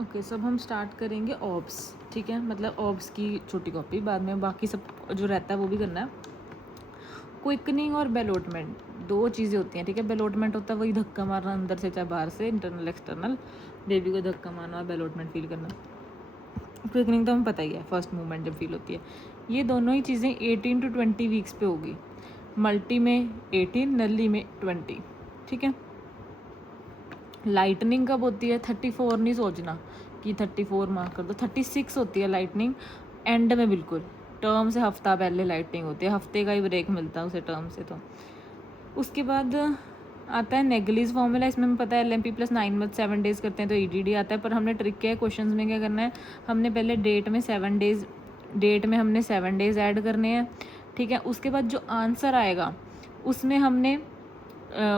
Okay, सो अब हम start करेंगे ऑब्स, ठीक है, मतलब ऑब्स की छोटी कॉपी, बाद में बाकी सब जो रहता है वो भी करना है। क्विकनिंग और बेलोटमेंट दो चीज़ें होती हैं, ठीक है। बेलोटमेंट होता है वही धक्का मारना अंदर से चाहे बाहर से, इंटरनल एक्सटर्नल, बेबी को धक्का मारना और बेलोटमेंट फील करना। क्विकनिंग तो हमें पता ही है, फर्स्ट मूवमेंट जब फील होती है। ये दोनों ही चीज़ें 18 to 20 वीक्स पे होगी। मल्टी में 18, नली में 20, ठीक है। लाइटनिंग कब होती है? 34 नहीं सोचना कि 34 मार्क कर दो, 36 होती है लाइटनिंग, एंड में बिल्कुल टर्म से हफ्ता पहले लाइटनिंग होती है, हफ्ते का ही ब्रेक मिलता है उसे टर्म से। तो उसके बाद आता है नेगलीज फॉर्मूला, इसमें हमें पता है LMP प्लस 9 मंथ 7 डेज करते हैं तो EDD आता है। पर हमने ट्रिक किया है क्वेश्चन में, क्या करना है, हमने पहले डेट में 7 डेज, डेट में हमने 7 डेज ऐड करने हैं, ठीक है। उसके बाद जो आंसर आएगा उसमें हमने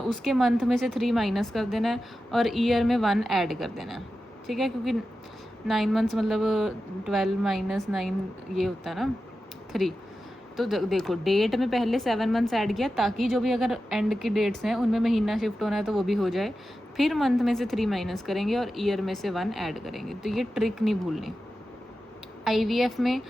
उसके मंथ में से 3 माइनस कर देना है और ईयर में 1 ऐड कर देना है, ठीक है, क्योंकि 9 मंथ्स मतलब 12 माइनस 9 ये होता है ना 3। तो देखो डेट में पहले 7 मंथ्स ऐड किया ताकि जो भी अगर एंड की डेट्स हैं उनमें महीना शिफ्ट होना है तो वो भी हो जाए, फिर मंथ में से 3 माइनस करेंगे और ईयर में से 1 ऐड करेंगे। तो ये ट्रिक नहीं भूलनी। IVF में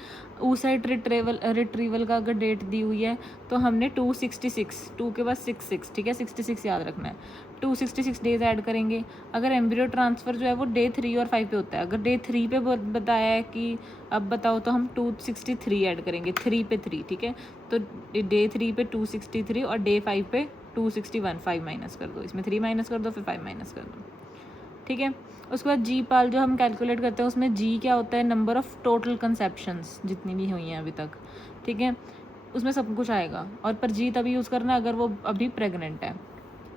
oocyte रिट्रीवल का अगर डेट दी हुई है तो हमने 266, 2 के बाद 66, ठीक है, 66 याद रखना है, 266 डेज ऐड करेंगे। अगर एम्ब्रियो ट्रांसफ़र जो है वो डे 3 और 5 पे होता है, अगर डे 3 पे बताया है कि अब बताओ तो हम 263 ऐड करेंगे, 3 पे 3, ठीक है। तो डे 3 पे 263 और डे 5 पे 261, 5 माइनस कर दो, इसमें 3 माइनस कर दो, फिर 5 माइनस कर दो, ठीक है। उसके बाद जी पाल जो हम कैलकुलेट करते हैं उसमें जी क्या होता है, नंबर ऑफ़ टोटल कंसेप्शंस जितनी भी हुई हैं अभी तक, ठीक है, उसमें सब कुछ आएगा। और पर जी तभी यूज़ करना अगर वो अभी प्रेग्नेंट है,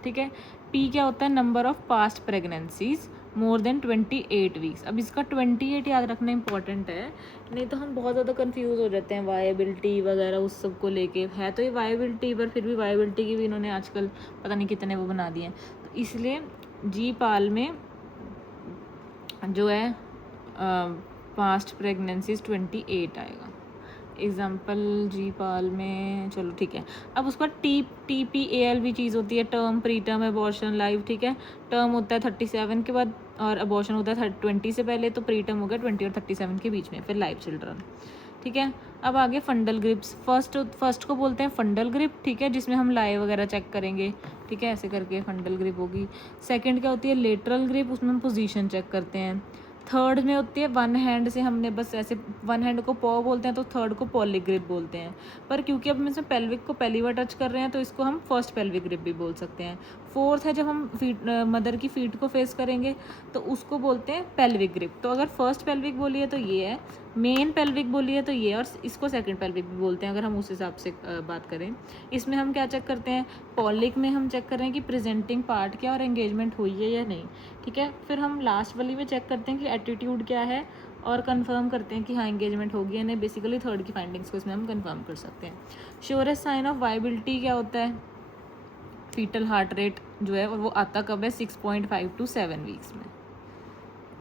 ठीक है। पी क्या होता है, number of past pregnancies more than 28 weeks. अब इसका 28 याद रखना इंपॉर्टेंट है, नहीं तो हम बहुत ज़्यादा कंफ्यूज हो जाते हैं वायबिलिटी वगैरह उस सब को लेके। है तो ये वायबिलिटी, पर फिर भी वायबिलिटी की भी इन्होंने आजकल पता नहीं कितने वो बना दिए हैं, तो इसलिए जी पाल में जो है पास्ट प्रेगनेंसीज 28 आएगा। एग्जाम्पल जी पाल में, चलो ठीक है। अब उसका TPAL भी चीज़ होती है, term, pre term, abortion, live, ठीक है। टर्म होता है 37 के बाद और अबॉर्शन होता है 20 से पहले, तो प्री टर्म हो गया 20 और 37 के बीच में, फिर लाइव चिल्ड्रन, ठीक है। अब आगे फंडल ग्रिप्स, फर्स्ट को बोलते हैं फंडल ग्रिप, ठीक है, जिसमें हम लाए वगैरह चेक करेंगे, ठीक है, ऐसे करके फंडल ग्रिप होगी। सेकंड क्या होती है, लेटरल ग्रिप, उसमें हम पोजीशन चेक करते हैं। थर्ड में होती है वन हैंड से हमने बस ऐसे, वन हैंड को पॉ बोलते हैं तो थर्ड को पॉलिक ग्रिप बोलते हैं। पर क्योंकि अब हम इसमें पेल्विक को पहली बार टच कर रहे हैं तो इसको हम फर्स्ट पेल्विक ग्रिप भी बोल सकते हैं। फोर्थ है जब हम फीट, मदर की फीट को फेस करेंगे तो उसको बोलते हैं पेल्विक ग्रिप। तो अगर फर्स्ट पेल्विक बोली है तो ये है, मेन पेल्विक बोली है तो ये, और इसको सेकंड पेल्विक भी बोलते हैं अगर हम उस हिसाब से बात करें। इसमें हम क्या चेक करते हैं, पॉलिक में हम चेक कर रहे हैं कि प्रेजेंटिंग पार्ट क्या और एंगेजमेंट हुई है या नहीं, ठीक है। फिर हम लास्ट वाली में चेक करते हैं कि एटीट्यूड क्या है और कंफर्म करते हैं कि हाँ एंगेजमेंट होगी या नहीं। बेसिकली थर्ड की फाइंडिंग्स को इसमें हम कंफर्म कर सकते हैं। श्योरेस्ट साइन ऑफ वायबिलिटी क्या होता है, फीटल हार्ट रेट जो है, और वो आता कब है, 6.5 to 7 वीक्स में,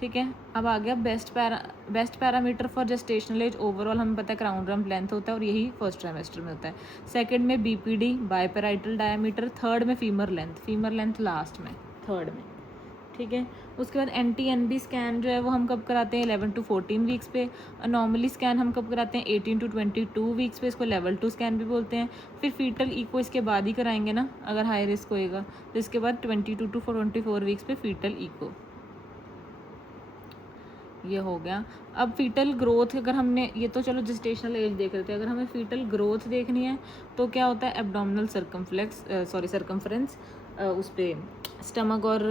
ठीक है। अब आ गया best parameter for gestational age. Overall हमें पता है क्राउन रम्प लेंथ होता है और यही फर्स्ट ट्राइमेस्टर में होता है। सेकंड में BPD, बायपेराइटल डायमीटर। थर्ड में फीमर लेंथ लास्ट में, थर्ड में, ठीक है। उसके बाद NT-NB स्कैन जो है वो हम कब कराते हैं, 11 to 14 वीक्स पे। अनॉमली स्कैन हम कब कराते हैं, 18 to 22 वीक्स पे, इसको लेवल 2 स्कैन भी बोलते हैं। फिर फीटल इको इसके बाद ही कराएंगे ना अगर हाई रिस्क होएगा, तो इसके बाद 22 to 24 वीक्स पे फीटल इको, ये हो गया। अब फीटल ग्रोथ अगर हमने, ये तो चलो जेस्टेशनल एज देख रहे थे, अगर हमें फीटल ग्रोथ देखनी है तो क्या होता है, एब्डोमिनल सरकमफ्रेंस उस पर स्टमक और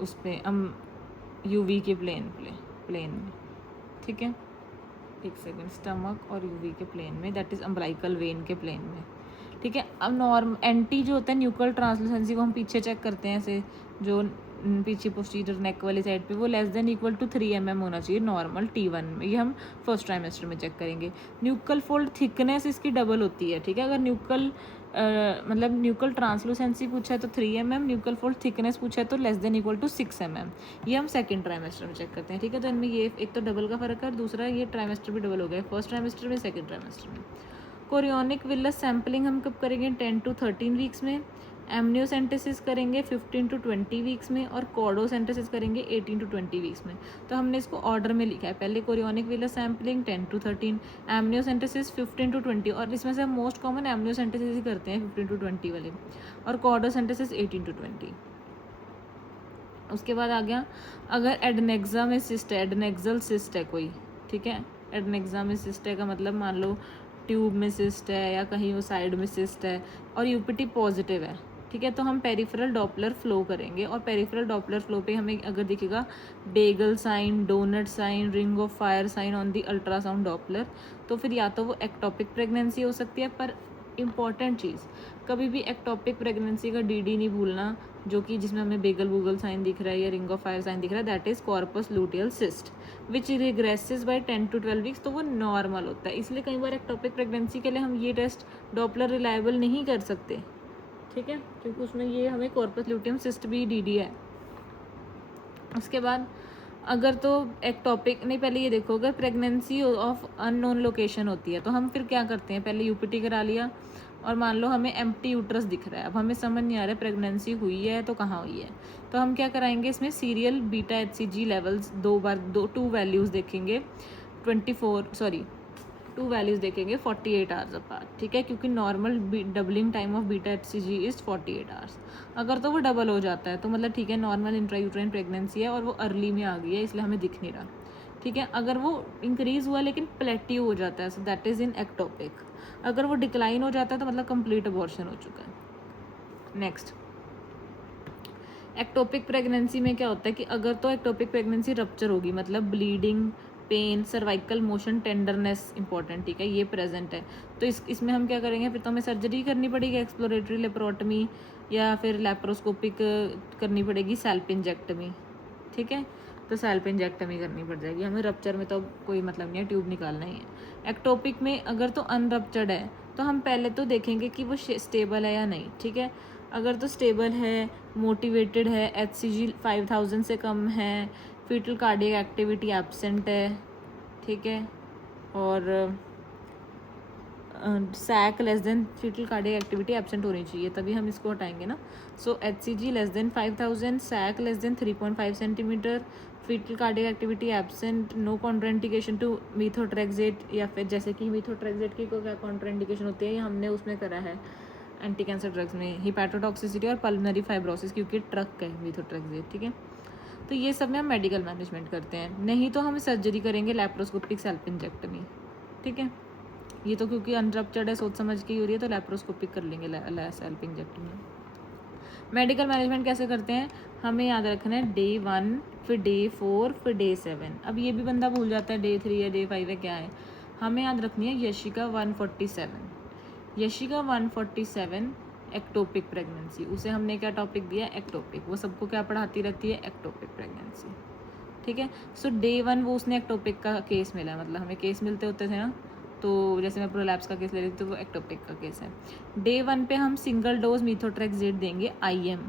उस पर UV के प्लेन में, ठीक है, एक सेकेंड, स्टमक और UV के प्लेन में, दैट इज़ अम्ब्लाइकल वेन के प्लेन में, ठीक है। अब नॉर्म NT जो होता है न्यूक्लियर ट्रांसलूसेंसी, को हम पीछे चेक करते हैं ऐसे, जो पीछे पोस्टीरियर नेक वाली साइड पे, वो less than equal to 3 mm होना चाहिए नॉर्मल T1 में, ये हम फर्स्ट ट्राइमेस्टर में चेक करेंगे। न्यूक्ल फोल्ड थिकनेस इसकी डबल होती है, ठीक है। अगर मतलब न्यूक्ल ट्रांसलूसेंसी पूछा है तो 3 mm, न्यूक्ल फोल्ड थिकनेस पूछा है तो less than equal to 6 mm, ये हम सेकंड ट्राइमेस्टर में चेक करते हैं, ठीक है। तो इनमें ये एक तो डबल का फर्क है, दूसरा ये ट्राइमेस्टर भी डबल हो गया, फर्स्ट ट्राइमेस्टर में, सेकंड ट्राइमेस्टर में। कोरियोनिक विलस सैम्पलिंग हम कब करेंगे, 10 to 13 वीक्स में। एमनियोसेंटेसिस करेंगे 15 to 20 वीक्स में और कॉर्डोसेंटेसिस करेंगे 18 to 20 वीक्स में। तो हमने इसको ऑर्डर में लिखा है, पहले chorionic villus sampling 10 to 13, amniocentesis 15 to 20, और इसमें से हम मोस्ट कॉमन एमनियोसेंटेसिस ही करते हैं 15 to 20 वाले, और कॉर्डोसेंटेसिस 18 to 20। उसके बाद आ गया, अगर एडनेक्सा में सिस्ट है, एडनेक्सल सिस्ट है कोई, ठीक है, एडनेक्सा में सिस्ट है का मतलब मान लो ट्यूब में सिस्ट है या कहीं वो साइड में सिस्ट है और यूपीटी पॉजिटिव है, ठीक है, तो हम पेरिफेरल डॉपलर फ्लो करेंगे, और पेरिफेरल डॉपलर फ्लो पे हमें अगर दिखेगा bagel sign, donut sign, ring of fire sign on the ultrasound Doppler, तो फिर या तो वो एक्टोपिक प्रेगनेंसी हो सकती है। पर इम्पॉर्टेंट चीज़, कभी भी एक्टोपिक प्रेगनेंसी का डीडी नहीं भूलना, जो कि जिसमें हमें बेगल बूगल साइन दिख रहा है या रिंग ऑफ फायर साइन दिख रहा है, that is corpus luteal cyst which regresses by 10 to 12 weeks, तो वो नॉर्मल होता है। इसलिए कई बार एक्टोपिक प्रेगनेंसी के लिए हम ये टेस्ट डॉपलर रिलायबल नहीं कर सकते, ठीक है, क्योंकि उसमें ये हमें कॉर्पस लूटियम सिस्ट भी डीडी है। उसके बाद अगर तो एक्टोपिक नहीं, पहले ये देखो, अगर प्रेगनेंसी ऑफ अननोन लोकेशन होती है तो हम फिर क्या करते हैं, पहले यूपीटी करा लिया और मान लो हमें एम्प्टी यूट्रस दिख रहा है, अब हमें समझ नहीं आ रहा है प्रेगनेंसी हुई है तो कहाँ हुई है, तो हम क्या कराएंगे, इसमें serial beta HCG levels 2 values देखेंगे 2 वैल्यूज़ देखेंगे 48 आवर्स अपार्ट, ठीक है, क्योंकि normal doubling time of beta HCG is 48 hours. अगर तो वो डबल हो जाता है तो मतलब ठीक है, नॉर्मल इंट्रायूट्राइन प्रेगनेंसी है और वो अर्ली में आ गई है, इसलिए हमें दिख नहीं रहा, ठीक है। अगर वो इंक्रीज़ हुआ लेकिन प्लेट्यू हो जाता है, so that is in ectopic. अगर वो डिक्लाइन हो जाता है तो मतलब कंप्लीट अबॉर्शन हो चुका है। नेक्स्ट, एक्टोपिक प्रेगनेंसी में क्या होता है कि अगर तो एक्टोपिक प्रेगनेंसी रप्चर होगी, मतलब bleeding, pain, cervical motion, tenderness important, ठीक है, ये प्रेजेंट है, तो इसमें हम क्या करेंगे, फिर तो हमें सर्जरी करनी पड़ेगी, एक्सप्लोरेटरी लेप्रोटमी या फिर लैप्रोस्कोपिक करनी पड़ेगी, सैल्पिंजेक्टमी, ठीक है, तो सैल्पिंजेक्टमी करनी पड़ जाएगी हमें। रप्चर में तो कोई मतलब नहीं है, ट्यूब निकालना ही है। एक्टोपिक में अगर तो अनरप्चर्ड है तो हम पहले तो देखेंगे कि वो स्टेबल है या नहीं, ठीक है, अगर तो स्टेबल है, मोटिवेटेड है, HCG 5000 से कम है, फीटल कार्डियक एक्टिविटी एब्सेंट है, ठीक है, और sac less than, fetal cardiac activity absent होनी चाहिए तभी हम इसको हटाएंगे ना। So HCG less than 5000, sac less than 3.5 centimetre, fetal cardiac activity absent, no contraindication to methotrexate, या फिर जैसे कि मीथोट्रेक्सेट की को क्या कॉन्ट्राइंडिकेशन होती है, ये हमने उसमें करा है एंटी कैंसर ड्रग्स में, हिपैटोटॉक्सिसिटी और पल्मोनरी फाइब्रोसिस, क्योंकि ट्रक है मीथोट्रेक्सेट, ठीक है। तो ये सब में हम मेडिकल मैनेजमेंट करते हैं, नहीं तो हम सर्जरी करेंगे, लैप्रोस्कोपिक सैल्पिंजेक्टमी, ठीक है, ये तो क्योंकि अनरप्चर्ड है, सोच समझ के ही हो रही है, तो लैप्रोस्कोपिक कर लेंगे सैल्पिंजेक्टमी। मेडिकल मैनेजमेंट कैसे करते हैं, हमें याद रखना है Day 1, फिर Day 4, फिर Day 7। अब ये भी बंदा भूल जाता है Day 3 है, Day 5 है, क्या है, हमें याद रखनी है यशिका 147, यशिका 147 एक्टोपिक प्रेगनेंसी, उसे हमने क्या टॉपिक दिया, एक्टोपिक, वो सबको क्या पढ़ाती रहती है, एक्टोपिक प्रेगनेंसी, ठीक है। सो Day 1 वो उसने एक्टोपिक का केस मिला, मतलब हमें केस मिलते होते थे ना, तो जैसे मैं प्रोलैप्स का केस ले रही थी तो वो एक्टोपिक का केस है। Day 1 पे हम सिंगल डोज मीथोट्रेक्सेट देंगे IM,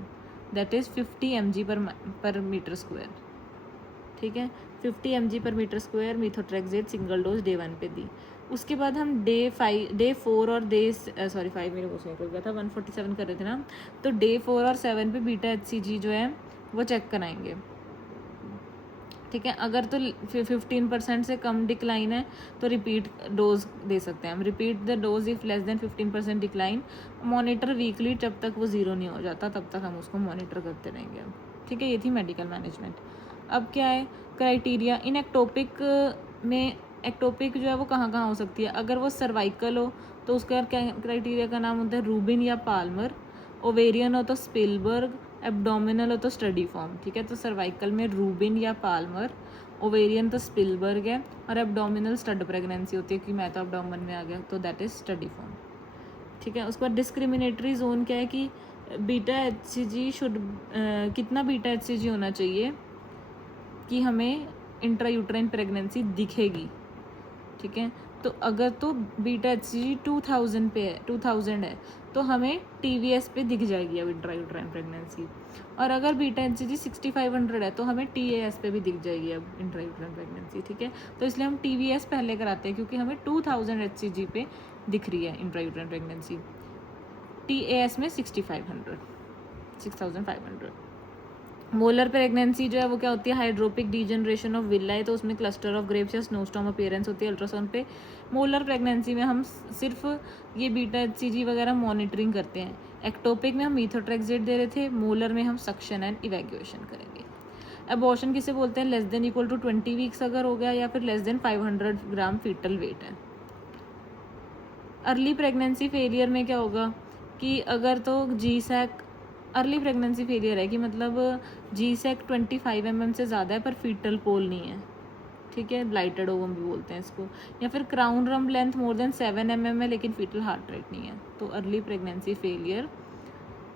that is 50 mg per metre square, ठीक है, 50 mg per metre square methotrexate single dose Day 1 पे दी। उसके बाद हम Day 4 और सॉरी 5 मेरे को निकल गया था, 147 कर रहे थे ना, तो Day 4 और 7 पे बीटा HCG जो है वो चेक कराएंगे, ठीक है। अगर तो 15% से कम डिक्लाइन है तो रिपीट डोज दे सकते हैं हम, repeat the dose if less than 15% decline, monitor weekly, जब तक वो ज़ीरो नहीं हो जाता तब तक हम उसको मॉनिटर करते रहेंगे, ठीक है। ये थी मेडिकल मैनेजमेंट। अब क्या है क्राइटेरिया इन एक्टोपिक में, एक्टोपिक जो है वो कहाँ कहाँ हो सकती है, अगर वो सर्वाइकल हो तो उसका क्या क्राइटेरिया का नाम होता है, रूबिन या पाल्मर, ओवेरियन हो तो स्पिलबर्ग, एब्डोमिनल हो तो स्टडी फॉर्म, ठीक है। तो सर्वाइकल में रूबिन या पाल्मर, ओवेरियन तो स्पिलबर्ग है, और एब्डोमिनल स्टड प्रेगनेंसी होती है कि मैं तो एब्डोमेन में आ गया, तो दैट इज स्टडी फॉर्म, ठीक है। उसके बाद डिस्क्रिमिनेटरी जोन क्या है कि बीटा HCG शुड कितना बीटा HCG होना चाहिए कि हमें इंट्रायूट्राइन प्रेगनेंसी दिखेगी, ठीक है। तो अगर तो बीटा HCG 2000 पे है, 2000 है, तो हमें TVS पे दिख जाएगी अब इंट्रायूट्राइन प्रेगनेंसी, और अगर बीटा HCG 6500 है तो हमें TAS पे भी दिख जाएगी अब इंट्रायूट्राइन प्रेगनेंसी, ठीक है। तो इसलिए हम TVS पहले कराते हैं क्योंकि हमें 2000 HCG पे दिख रही है इंट्रायूट्राइन प्रेगनेंसी। TAS में 6500 मोलर प्रेगनेंसी जो है वो क्या होती है, हाइड्रोपिक डीजनरेशन ऑफ विलाई, तो उसमें क्लस्टर ऑफ ग्रेप्स या स्नोस्टॉर्म अपीयरेंस होती है अल्ट्रासाउंड पे। मोलर प्रेगनेंसी में हम सिर्फ ये बीटा HCG वगैरह मॉनिटरिंग करते हैं। एक्टोपिक में हम मीथोट्रेक्सेट दे रहे थे, मोलर में हम सक्शन एंड इवैक्यूएशन करेंगे। अबॉर्शन किसे बोलते हैं, less than equal to 20 weeks अगर हो गया, या फिर less than 500 gram fetal weight है। अर्ली प्रेगनेंसी फेलियर में क्या होगा कि अगर तो GSAC अर्ली प्रेगनेंसी फेलियर है कि मतलब GSAC 25 mm से ज़्यादा है पर फीटल पोल नहीं है, ठीक है, ब्लाइटेड ओवम भी बोलते हैं इसको। या फिर crown rump length more than 7 mm है लेकिन फीटल हार्ट रेट नहीं है, तो early pregnancy failure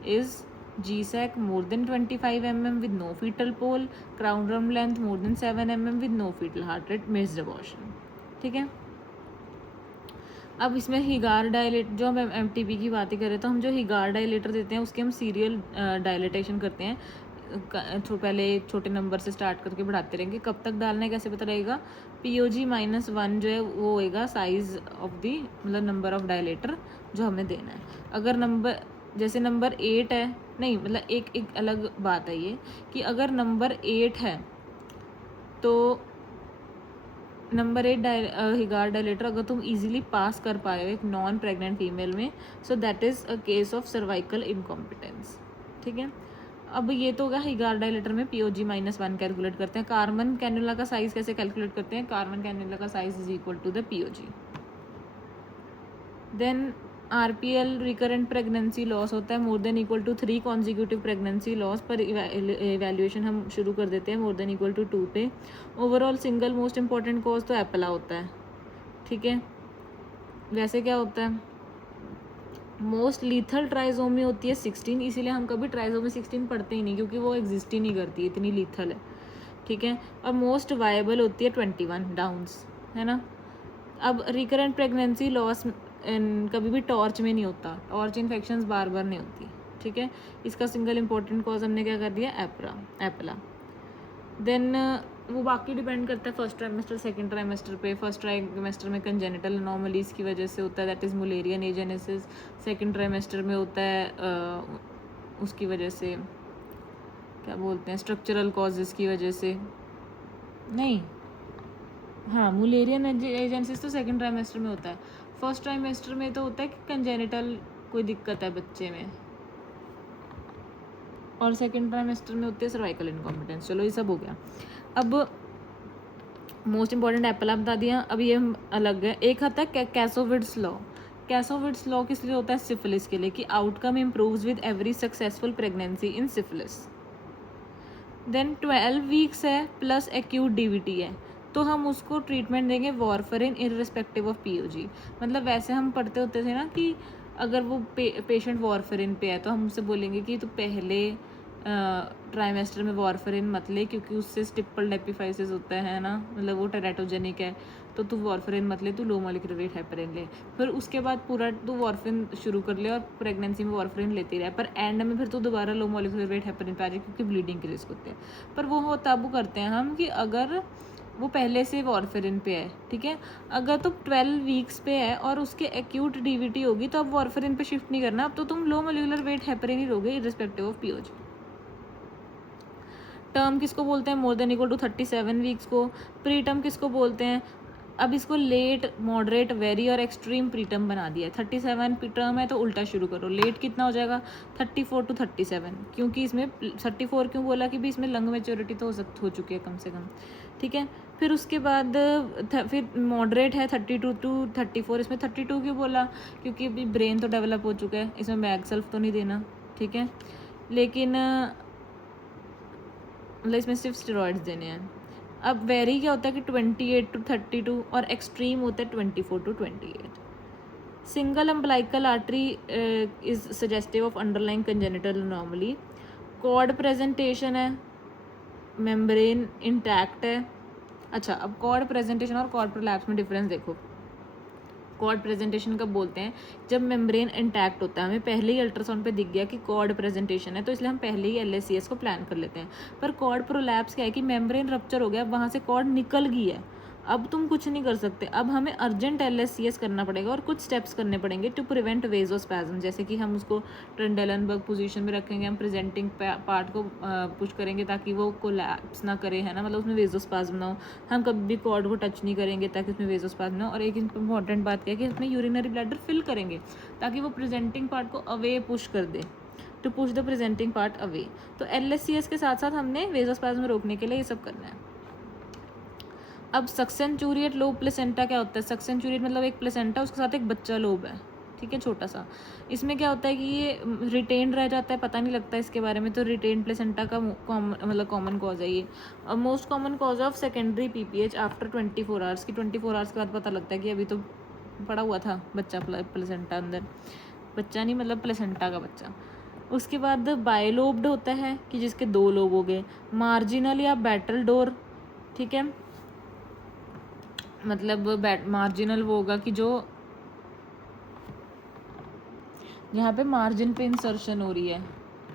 is GSAC more than 25 mm with no fetal pole, crown rump length more than 7 mm with no fetal heart rate, missed abortion, ठीक है। अब इसमें हिगार dilate, जो हम MTP की बातें करें तो हम जो हिगार डायलेटर देते हैं उसके हम सीरियल डायलेटेशन करते हैं, पहले छोटे नंबर से स्टार्ट करके बढ़ाते रहेंगे। कब तक डालना है कैसे पता रहेगा, POG-1 जो है वो होएगा साइज ऑफ दी, मतलब नंबर ऑफ डायलेटर जो हमें देना है। अगर नंबर जैसे नंबर 8 है, नहीं मतलब एक अलग बात है ये कि अगर नंबर 8 है तो नंबर 8 हिगार डायलेटर अगर तुम इजीली पास कर पा रहे हो एक नॉन प्रेग्नेंट फीमेल में, so that is a case of cervical incompetence, ठीक है। अब ये तो होगा हिगार डायलेटर में POG-1 कैलकुलेट करते हैं। कार्बन कैनुला का साइज कैसे कैलकुलेट करते हैं, कार्बन कैनुला का size is equal to the POG। Then RPL recurrent pregnancy loss होता है more than equal to 3 consecutive pregnancy loss, पर इवैल्यूएशन हम शुरू कर देते हैं मोर देन इक्वल टू 2 पे। Overall single most important cause तो एपला होता है, ठीक है। वैसे क्या होता है, मोस्ट लीथल ट्राइजोमी होती है 16, इसीलिए हम कभी ट्राइजोमी 16 पढ़ते ही नहीं क्योंकि वो एग्जिस्ट ही नहीं करती, इतनी लीथल है, ठीक है। और मोस्ट वायबल होती है 21 डाउन्स, है ना। अब रिकरेंट प्रेगनेंसी लॉस कभी भी टॉर्च में नहीं होता, टॉर्च इन्फेक्शंस बार बार नहीं होती, ठीक है। इसका सिंगल इंपॉर्टेंट कॉज हमने क्या कर दिया, एपला। देन वो बाकी डिपेंड करता है फर्स्ट ट्राइमेस्टर सेकंड ट्राइमेस्टर पे। फर्स्ट ट्राइमेस्टर में कंजेनिटल अनोमलीज की वजह से होता है, that is Mullerian agenesis. Second trimester में होता है उसकी वजह से क्या बोलते हैं, स्ट्रक्चरल कॉजेज़ की वजह से, नहीं हाँ मुलेरियन एजेंसिस तो सेकंड ट्राइमेस्टर में होता है। फर्स्ट ट्राइमेस्टर में तो होता है कि कंजेनिटल कोई दिक्कत है बच्चे में, और सेकंड ट्राइमेस्टर में होती है सर्वाइकल इनकॉम्पिटेंस। चलो ये सब हो गया। अब मोस्ट इंपॉर्टेंट एपला बता दिया, अब ये अलग है। एक आता है कैसोविड्स लॉ। कैसोविड्स लॉ किस लिए होता है, सिफिलिस के लिए, कि outcome improves with every successful pregnancy in syphilis. Then 12 weeks है प्लस एक्यूट DVT है, तो हम उसको ट्रीटमेंट देंगे वारफरिन इररिस्पेक्टिव ऑफ POG। मतलब वैसे हम पढ़ते होते थे ना कि अगर वो पेशेंट वारफरिन पे है तो हम उससे बोलेंगे कि तो पहले ट्राइमेस्टर में वारफरिन मत ले क्योंकि उससे स्टिपल डेपिफाइसिस होता है ना, मतलब वो टेराटोजेनिक है, तो तू वारफरिन मत ले, तू लो मॉलिक्यूलर वेट हेपरिन ले। फिर उसके बाद पूरा तू वारफरिन शुरू कर ले और प्रेगनेंसी में वारफरिन लेती रहे, पर एंड में फिर तू दोबारा लो मॉलिक्यूलर वेट हेपरिन पे आ जाए क्योंकि ब्लीडिंग के रिस्क होते हैं। पर वो तब करते हैं हम कि अगर वो पहले से वारफरिन पे है, ठीक है। अगर तो 12 वीक्स पे है और उसके एक्यूट DVT होगी तो अब वारफरिन पे शिफ्ट नहीं करना, अब तो तुम लो मॉलिक्यूलर वेट हेपरिन ही लोगे इररिस्पेक्टिव ऑफ POG। टर्म किसको बोलते हैं, more than equal to 37 weeks को। प्री टर्म किसको बोलते हैं, अब इसको लेट, मॉडरेट, वेरी और एक्सट्रीम प्री टर्म बना दिया है। 37 टर्म है तो उल्टा शुरू करो, लेट कितना हो जाएगा 34 to 37, क्योंकि इसमें 34 क्यों बोला कि भी इसमें लंग मेच्योरिटी तो हो चुकी है कम से कम, ठीक है। फिर उसके बाद फिर मॉडरेट है 32 to 34, इसमें 32 क्यों बोला, क्योंकि अभी ब्रेन तो डेवलप हो चुका है, इसमें मैग सेल्फ तो नहीं देना, ठीक है। लेकिन मतलब इसमें सिर्फ स्टेरॉइड्स देने हैं। अब वेरी क्या होता है कि 28 to 32 और एक्सट्रीम होता है 24 to 28। Single umbilical artery is suggestive of underlying congenital anomaly. Cord presentation है, मेम्ब्रेन इंटैक्ट है। अच्छा, अब कॉर्ड प्रेजेंटेशन और कॉर्ड प्रोलैप्स में डिफरेंस देखो। कॉर्ड प्रेजेंटेशन कब बोलते हैं, जब मेम्ब्रेन इंटैक्ट होता है, हमें पहले ही अल्ट्रासाउंड पे दिख गया कि कॉर्ड प्रेजेंटेशन है तो इसलिए हम पहले ही LACS को प्लान कर लेते हैं। पर कॉर्ड प्रोलैप्स क्या है कि मेम्ब्रेन रप्चर हो गया, वहाँ से कॉर्ड निकल गई है, अब तुम कुछ नहीं कर सकते, अब हमें अर्जेंट LSCS करना पड़ेगा और कुछ स्टेप्स करने पड़ेंगे टू प्रिवेंट वेजोस्पैज्म, जैसे कि हम उसको ट्रेंडेलनबर्ग पोजीशन में रखेंगे, हम प्रेजेंटिंग पार्ट को पुश करेंगे ताकि वो कोलैप्स ना करे, है ना, मतलब उसमें वेजोस्पैज्म ना हो। हम कभी भी कॉर्ड को टच नहीं करेंगे ताकि उसमें वेजोस्पैज्म ना हो। और एक इंपॉर्टेंट बात क्या है कि उसमें यूरिनरी ब्लैडर फिल करेंगे ताकि वो प्रेजेंटिंग पार्ट को अवे पुश कर दे, to push the presenting part away. तो LSCS के साथ साथ हमने वेजोस्पैज्म रोकने के लिए ये सब करना है। अब सक्शन चूरियट लोब प्लेसेंटा क्या होता है? सक्शन चूरियट मतलब एक प्लेसेंटा, उसके साथ एक बच्चा लोब है, ठीक है, छोटा सा। इसमें क्या होता है कि ये रिटेन रह जाता है, पता नहीं लगता इसके बारे में। तो रिटेन प्लेसेंटा का कॉमन कॉज है ये। और most common cause of secondary PPH after 24 hours की 24 आवर्स के बाद पता लगता है कि अभी तो पड़ा हुआ था बच्चा प्लेसेंटा अंदर, बच्चा नहीं मतलब प्लेसेंटा का बच्चा। उसके बाद बायलोब्ड होता है कि जिसके 2 लोब हो गए। मार्जिनल या बैटल डोर, ठीक है, मतलब मार्जिनल वो होगा कि जो यहाँ पे मार्जिन पे इंसर्शन हो रही है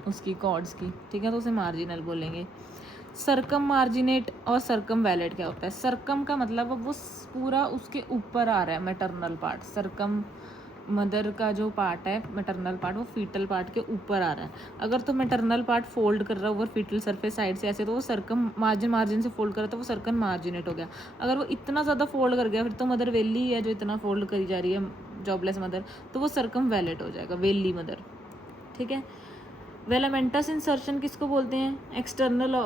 उसकी कॉर्ड्स की, ठीक है, तो उसे मार्जिनल बोलेंगे। सरकम मार्जिनेट और सरकम वैलेट क्या होता है? सरकम का मतलब वो पूरा उसके ऊपर आ रहा है, मैटरनल पार्ट। सरकम मदर का जो पार्ट है, मैटरनल पार्ट, वो फीटल पार्ट के ऊपर आ रहा है। अगर तो मैटरनल पार्ट फोल्ड कर रहा है ओवर फीटल सरफेस साइड से ऐसे, तो वो सरकम मार्जिन से फोल्ड कर रहा है, तो वो सरकम मार्जिनेट हो गया। अगर वो इतना ज़्यादा फोल्ड कर गया फिर तो मदर वेली है जो इतना फोल्ड करी जा रही है, जॉबलेस मदर, तो वो सरकम वैलेट हो जाएगा, वेली मदर, ठीक है। वेलामेंटस इंसर्शन किसको बोलते हैं? एक्सटर्नल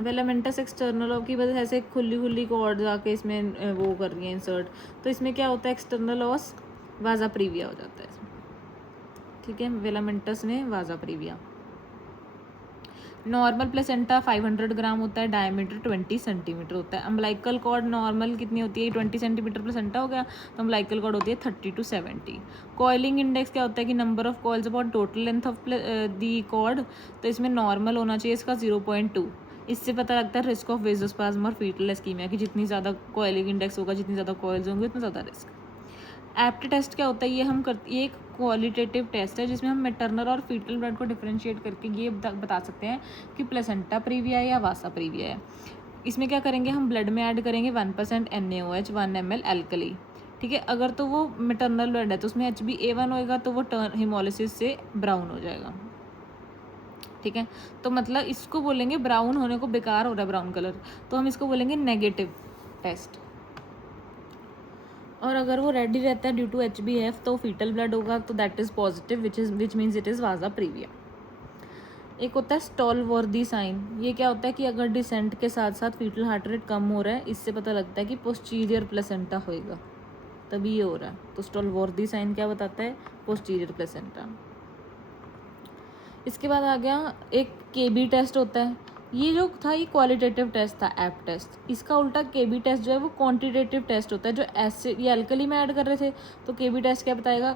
वेलामेंटस एक्सटर्नल की वजह से ऐसे खुली खुली कॉर्ड आके इसमें वो कर रही है इंसर्ट, तो इसमें क्या होता है? एक्सटर्नल ऑस वाजा प्रीविया हो जाता है इसमें, ठीक है, वेलामेंटस में वाजा प्रीविया। नॉर्मल प्लेसेंटा 500 ग्राम होता है, डायमीटर 20 सेंटीमीटर होता है। अम्बलाइकल कॉर्ड नॉर्मल कितनी होती है? 20 सेंटीमीटर प्लेसेंटा हो गया, तो अम्बलाइकल कॉर्ड होती है 30 to 70। कॉइलिंग इंडेक्स क्या होता है कि number of coils upon total length of the cord, तो इसमें नॉर्मल होना चाहिए इसका 0.2। इससे पता लगता है रिस्क ऑफ वेजोस्पाज्म और फीटल एस्कीमिया की, जितनी ज़्यादा कॉइलिंग इंडेक्स होगा, जितनी ज़्यादा कॉइल्स होंगे उतना ज़्यादा रिस्क। एप्ट टेस्ट क्या होता है? ये हम करते, ये एक क्वालिटेटिव टेस्ट है जिसमें हम मैटरनल और फीटल ब्लड को डिफरेंशिएट करके ये बता सकते हैं कि प्लेसेंटा प्रीविया है या वासा प्रीविया है। इसमें क्या करेंगे? हम ब्लड में ऐड करेंगे 1% NaOH 1 ml एल्कली, ठीक है। अगर तो वो मैटरनल ब्लड है तो उसमें HbA1 होएगा, तो वो टर्न हिमोलिसिस से ब्राउन हो जाएगा, ठीक है। तो मतलब इसको बोलेंगे ब्राउन होने को, बेकार हो रहा है ब्राउन कलर, तो हम इसको बोलेंगे नेगेटिव टेस्ट। और अगर वो रेडी रहता है ड्यू टू HbF तो फीटल ब्लड होगा, तो that is positive, which means it is वाजा प्रीविया। एक होता है स्टॉल वर्दी साइन। ये क्या होता है कि अगर डिसेंट के साथ साथ फीटल हार्ट रेट कम हो रहा है, इससे पता लगता है कि पोस्टीरियर प्लेसेंटा होएगा, तभी ये हो रहा है। तो स्टॉल वर्दी साइन क्या बताता है? Posterior placenta. इसके बाद आ गया एक KB टेस्ट होता है। ये जो था ये क्वालिटेटिव टेस्ट था, ऐप टेस्ट। इसका उल्टा KB टेस्ट जो है वो क्वांटिटेटिव टेस्ट होता है। जो एसिड, ये एल्कली में ऐड कर रहे थे, तो KB टेस्ट क्या बताएगा?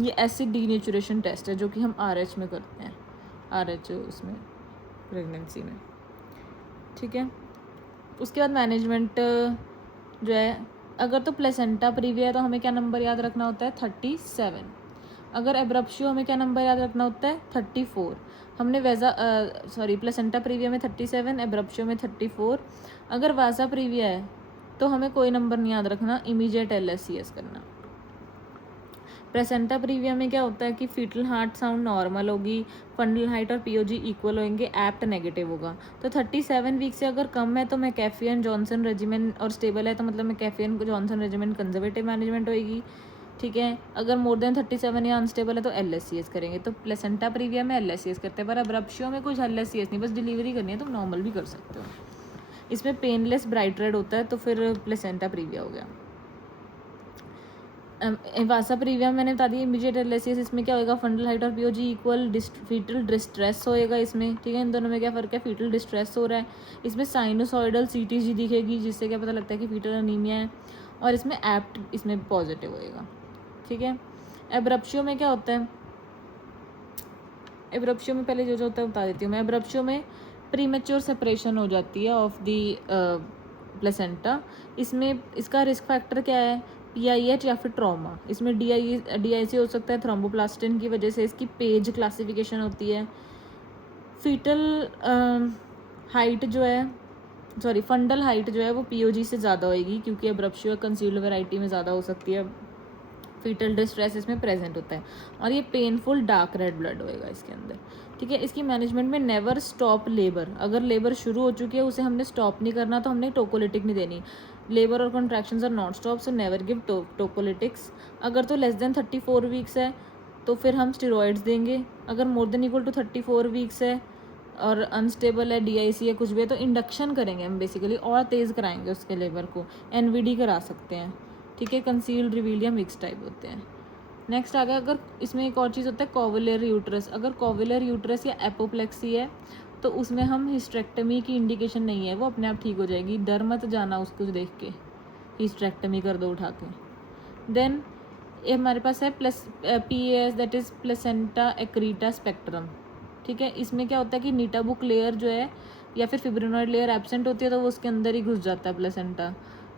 ये एसिड डीनेचुरेशन टेस्ट है जो कि हम RH में करते हैं, RH उसमें प्रेगनेंसी में, ठीक है। उसके बाद मैनेजमेंट जो है, अगर तो प्लेसेंटा प्रीविया है तो हमें क्या नंबर याद रखना होता है? 37। अगर एब्रप्शियो हमें क्या नंबर याद रखना होता है? 34। हमने प्लेसेंटा प्रीविया में 37, एब्रप्शियो में 34। अगर वासा प्रीविया है तो हमें कोई नंबर नहीं याद रखना, इमीडिएट LSCS करना। प्लेसेंटा प्रीविया में क्या होता है कि फीटल हार्ट साउंड नॉर्मल होगी, फंडल हाइट और POG इक्वल होंगे, एप्ट नेगेटिव होगा। तो 37 वीक से अगर कम है तो मैकेफियन जॉनसन रेजिमेंट, और स्टेबल है तो मतलब मैकेफियन जॉनसन रेजिमेंट कंजर्वेटिव मैनेजमेंट होएगी, ठीक है। अगर मोर देन 37 या अनस्टेबल है तो LSCS करेंगे। तो प्लेसेंटा प्रीविया में LSCS करते हैं, पर एब्रप्शियो में कुछ LSCS नहीं, बस डिलीवरी करनी है तो नॉर्मल भी कर सकते हो। इसमें पेनलेस ब्राइट रेड होता है, तो फिर प्लेसेंटा प्रीविया हो गया। वासा प्रीविया मैंने बता दी, इमीडिएट LSCS। इसमें क्या होगा? फंडल हाइट और POG इक्वल, फीटल डिस्ट्रेस होएगा इसमें, ठीक है। इन दोनों में क्या फ़र्क है? फीटल डिस्ट्रेस हो रहा है। इसमें साइनोसॉइडल CTG दिखेगी, जिससे क्या पता लगता है कि फीटल अनीमिया है। और इसमें एप्ट इसमें पॉजिटिव होएगा, ठीक है। एब्रप्शियो में क्या होता है? एब्रप्शियो में पहले जो होता है बता देती हूँ मैं। एब्रप्शियो में प्रीमेच्योर सेपरेशन हो जाती है ऑफ दी प्लेसेंटा। इसमें इसका रिस्क फैक्टर क्या है? PIH या फिर ट्रॉमा। इसमें DIC हो सकता है थ्रोम्बोप्लास्टिन की वजह से। इसकी पेज क्लासिफिकेशन होती है। फीटल हाइट जो है सॉरी फंडल हाइट जो है वो पीओजी से ज़्यादा होएगी, क्योंकि एब्रप्शियो कंसील्ड वैरायटी में ज़्यादा हो सकती है, फीटल डिस्ट्रेस इसमें प्रेजेंट होता है, और ये पेनफुल डार्क रेड ब्लड होएगा इसके अंदर। ठीक है, इसकी मैनेजमेंट में नेवर स्टॉप लेबर, अगर लेबर शुरू हो चुकी है उसे हमने स्टॉप नहीं करना, तो हमने टोकोलिटिक नहीं देनी। लेबर और contractions are not stop, so never give tocolytics. अगर तो लेस देन 34 वीक्स है तो फिर हम स्टेरॉइड्स देंगे। अगर more than equal to 34 weeks है और अनस्टेबल है, डीआईसी है, कुछ भी है, तो इंडक्शन करेंगे हम बेसिकली, और तेज़ कराएंगे उसके लेबर को, एनवीडी करा सकते हैं। ठीक है, कंसील्ड रिवील या मिक्स टाइप होते हैं। नेक्स्ट आ गया, अगर इसमें एक और चीज़ होता है कोवुलर यूट्रस, अगर कोवुलर यूट्रस या एपोप्लेक्सी है तो उसमें हम हिस्ट्रेक्टमी की इंडिकेशन नहीं है, वो अपने आप ठीक हो जाएगी, डर मत जाना उसको देख के, हिस्ट्रेक्टमी कर दो उठा के। देन ये हमारे पास है plus PAS, that is placenta accreta spectrum. ठीक है, इसमें क्या होता है कि नीटा बुक लेयर जो है या फिर फिब्रिनॉइड लेयर एब्सेंट होती है तो वो उसके अंदर ही घुस जाता है प्लेसेंटा।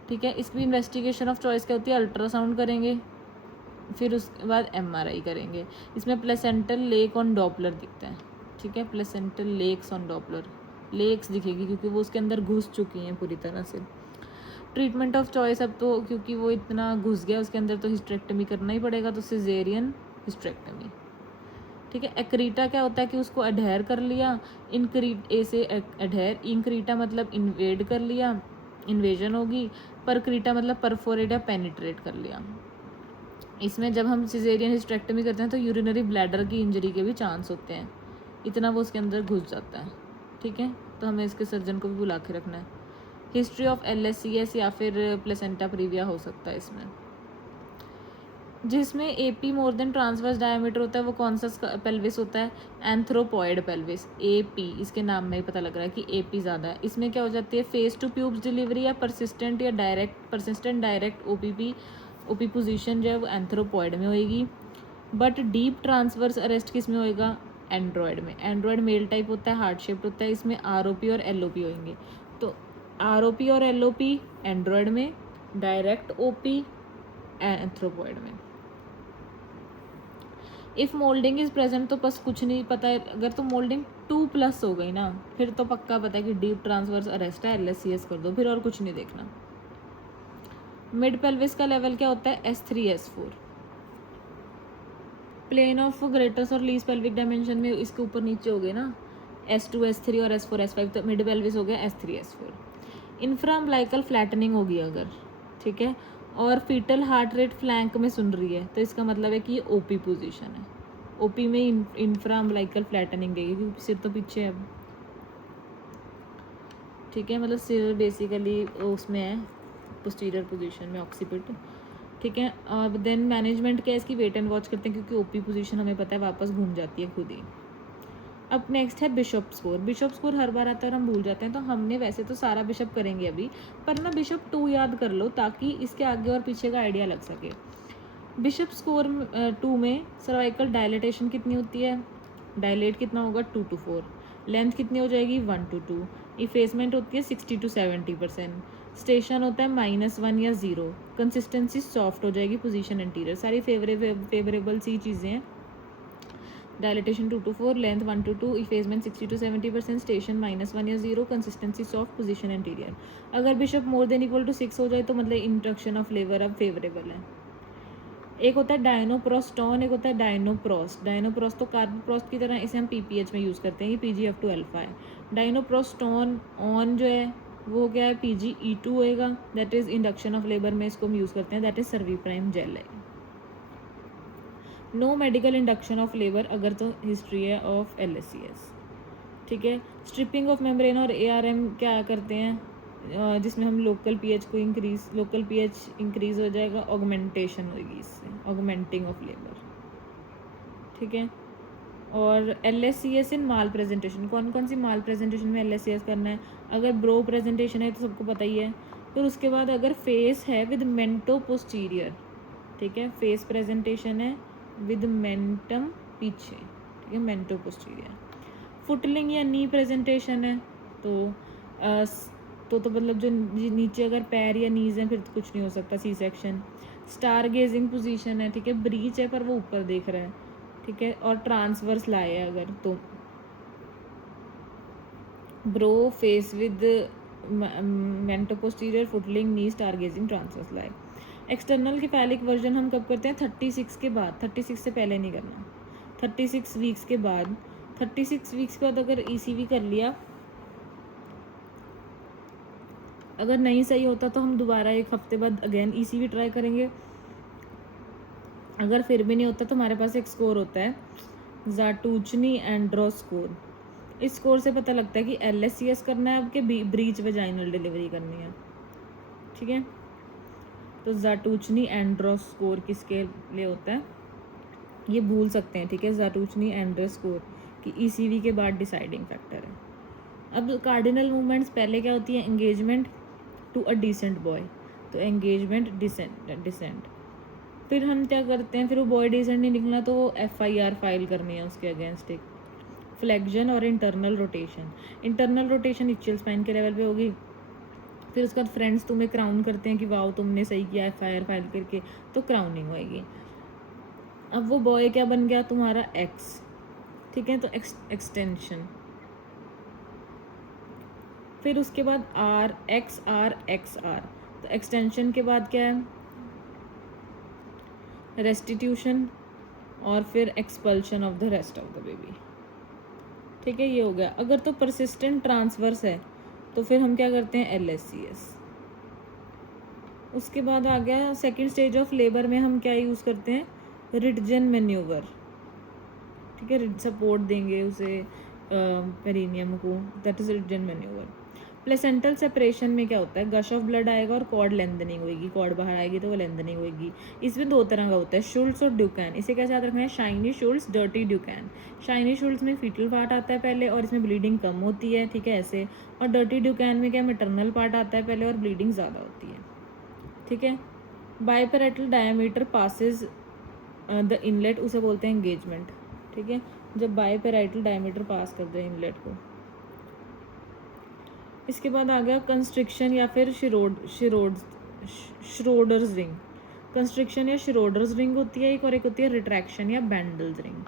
ठीक है, इसकी इन्वेस्टिगेशन ऑफ चॉइस क्या होती है, अल्ट्रासाउंड करेंगे, फिर उसके बाद MRI करेंगे। इसमें प्लेसेंटल लेक ऑन डॉपलर दिखता है। ठीक है, placental lakes on Doppler, lakes दिखेगी क्योंकि वो उसके अंदर घुस चुकी हैं पूरी तरह से। ट्रीटमेंट ऑफ चॉइस, अब तो क्योंकि वो इतना घुस गया उसके अंदर तो हिस्ट्रेक्टमी करना ही पड़ेगा, तो सिजेरियन हिस्ट्रेक्टमी। ठीक है, एक्रीटा क्या होता है कि उसको अडहेयर कर लिया, ए से अडहेयर, इंक्रीटा मतलब इन्वेड कर लिया, इन्वेजन होगी, परक्रीटा मतलब परफोरेट या पेनिट्रेट कर लिया। इसमें जब हम सिजेरियन हिस्ट्रेक्टमी करते हैं तो यूरिनरी ब्लैडर की इंजरी के भी चांस होते हैं, इतना वो उसके अंदर घुस जाता है। ठीक है, तो हमें इसके सर्जन को भी बुला के रखना है। हिस्ट्री ऑफ LSCS या फिर प्लेसेंटा प्रीविया हो सकता है इसमें। जिसमें AP more than transverse diameter होता है वो कौन सा पेल्विस होता है, एंथ्रोपॉइड पेल्विस, AP, इसके नाम में ही पता लग रहा है कि AP ज़्यादा है। इसमें क्या हो जाती है, फेस टू प्यूब्स डिलीवरी या परसिस्टेंट डायरेक्ट OP पोजीशन जो है वो एंथ्रोपॉइड में होएगी। बट डीप ट्रांसवर्स अरेस्ट किस में होएगा, एंड्रॉयड में। एंड्रॉयड मेल टाइप होता है, हार्ट शेप्ड होता है, इसमें ROP और LOP होंगे। तो ROP और LOP एंड्रॉयड में, डायरेक्ट OP एंथ्रोपॉइड में। इफ़ मोल्डिंग इज़ प्रेजेंट तो बस कुछ नहीं पता है, अगर तो मोल्डिंग 2+ हो गई ना फिर तो पक्का पता है कि डीप ट्रांसवर्स अरेस्ट है, LSCS कर दो, फिर और कुछ नहीं देखना। मिड पेल्विस का लेवल क्या होता है, S3 S4। प्लेन ऑफ ग्रेटस और लीस्ट पेल्विक डायमेंशन में इसके ऊपर नीचे हो गए ना, S2 S3 और S4 S5, तो मिड पेल्विस हो गया S3 S4। Infra umbilical flattening होगी अगर, ठीक है, और फीटल हार्ट रेट फ्लैंक में सुन रही है तो इसका मतलब है कि ये OP पोजीशन है। OP में इंफ्रा अम्बिलिकल फ्लैटनिंग देगी क्योंकि सिर तो पीछे है अब। ठीक है, मतलब सिर बेसिकली उसमें है पोस्टीरियर पोजीशन में, ऑक्सीपिट। ठीक है, अब देन मैनेजमेंट क्या है इसकी, वेट एंड वॉच करते हैं क्योंकि OP पोजीशन हमें पता है वापस घूम जाती है खुद ही। अब नेक्स्ट है बिशप स्कोर। बिशप स्कोर हर बार आता है और हम भूल जाते हैं, तो हमने वैसे तो सारा बिशप करेंगे अभी, पर ना बिशप 2 याद कर लो ताकि इसके आगे और पीछे का आइडिया लग सके। बिशप स्कोर 2 में सर्वाइकल डायलेटेशन कितनी होती है, डायलेट कितना होगा 2 to 4, लेंथ कितनी हो जाएगी 1 to 2, इफेसमेंट होती है 60 to 70%, स्टेशन होता है -1 या 0, कंसिस्टेंसी सॉफ्ट हो जाएगी, पोजीशन इंटीरियर, सारी फेवरेबल सी चीज़ें हैं। Dilatation 2 to 4, length 1 to 2, effacement 60 to 70%, station -1 या 0, कंसिस्टेंसी सॉफ्ट, पोजीशन इंटीरियर। अगर Bishop more than equal to 6 हो जाए तो मतलब इंट्रक्शन ऑफ लेबर अब फेवरेबल है। एक होता है डायनोप्रोस्टॉन, एक होता है डायनोप्रोस्ट। डायनोप्रोस्ट तो कार्बोप्रोस्ट की तरह इसे हम PPH में यूज़ करते हैं, ये PGF2 अल्फा है। डायनोप्रोस्टॉन ऑन जो है वो क्या है, PGE2 होएगा, that is induction of labour में इसको हम यूज़ करते हैं, that is Cerviprime gel है। No medical induction of labour अगर तो हिस्ट्री है ऑफ LSCS। ठीक है, स्ट्रिपिंग ऑफ मेम्ब्रेन और ARM क्या करते हैं, जिसमें हम लोकल पीएच इंक्रीज हो जाएगा, ऑगमेंटेशन होगी इससे, ऑगमेंटिंग ऑफ लेबर। ठीक है, और LSCS इन माल प्रेजेंटेशन, कौन कौन सी माल प्रेजेंटेशन में LSCS करना है, अगर ब्रो प्रेजेंटेशन है तो सबको पता ही है, फिर उसके बाद अगर फेस है विद मेंटो पोस्टीरियर, ठीक है, फेस प्रेजेंटेशन है विद मेंटम पीछे, ठीक है, मेंटो पोस्टीरियर। फुटलिंग या नी प्रेजेंटेशन है तो मतलब जो नीचे अगर पैर या नीज हैं फिर तो कुछ नहीं हो सकता, C section. Star gazing position है, ठीक है, ब्रीच है पर वो ऊपर देख रहा है, ठीक है, और ट्रांसवर्स लाए है अगर तो brow face with mentoposterior footling knee stargazing transverse lie. External cephalic version हम कब करते हैं? 36 के बाद, 36 से पहले नहीं करना। 36 वीक्स के बाद, 36 वीक्स के बाद अगर ECV कर लिया, अगर नहीं सही होता तो हम दोबारा 1 हफ्ते बाद अगेन ECV ट्राई करेंगे। अगर फिर भी नहीं होता तो हमारे पास एक स्कोर होता है ज़ाटुचनी एंड्रोस स्कोर। इस स्कोर से पता लगता है कि LSCS करना है आपके ब्रीच वेजाइनल डिलीवरी करनी है। ठीक है, तो ज़ाटुचनी एंड्रोस स्कोर किसके लिए होता है ये भूल सकते हैं। ठीक है, ज़ाटुचनी एंड्रोस स्कोर कि ECV के बाद डिसाइडिंग फैक्टर है। अब कार्डिनल मूवमेंट्स पहले क्या होती है? Engagement to a decent boy, तो एंगेजमेंट डिसेंट। फिर हम क्या करते हैं? फिर वो बॉय डिसेंट नहीं निकला तो वो FIR फाइल करनी है उसके अगेंस्ट एक। फ्लेक्जन और इंटरनल रोटेशन इक्वल स्पाइन के लेवल पे होगी। फिर उसके बाद फ्रेंड्स तुम्हें क्राउन करते हैं कि वाओ तुमने सही किया FIR फाइल करके, तो क्राउनिंग होएगी। अब वो बॉय क्या बन गया? तुम्हारा X। ठीक है, तो एक्सटेंशन। फिर उसके बाद XR, तो एक्सटेंशन के बाद क्या है? रेस्टिट्यूशन और फिर expulsion of the rest of the baby. ठीक है, ये हो गया। अगर तो परसिस्टेंट ट्रांसवर्स है तो फिर हम क्या करते हैं? LSCS। उसके बाद आ गया सेकेंड स्टेज ऑफ लेबर में हम क्या यूज़ करते हैं? Ritgen manoeuvre. ठीक है, सपोर्ट देंगे उसे पेरिनियम को, that is Ritgen manoeuvre. Placental separation में क्या होता है? गश ऑफ ब्लड आएगा और कॉर्ड लेंथनिंग होगी, कॉर्ड बाहर आएगी तो वो लेंथनिंग होगी। इसमें 2 तरह का होता है, शुल्ट्स और ड्यूकैन। इसे कैसे याद रखना है? Shiny Schultze, dirty Duncan. Shiny Schultze में फीटल पार्ट आता है पहले और इसमें ब्लीडिंग कम होती है। ठीक है, ऐसे। और डर्टी ड्यूकैन में क्या? मैटरनल पार्ट आता है पहले और ब्लीडिंग ज़्यादा होती है। ठीक है, बाइपैरेटल डायमीटर पासिस द इनलेट, उसे बोलते हैं एंगेजमेंट। ठीक है, जब बाइपैरेटल डायमीटर पास कर दे इनलेट को। इसके बाद आ गया कंस्ट्रिक्शन या फिर श्रोडर्स रिंग। कंस्ट्रिक्शन या श्रोडर्स रिंग होती है एक, और एक होती है रिट्रैक्शन या बैंडल्स रिंग।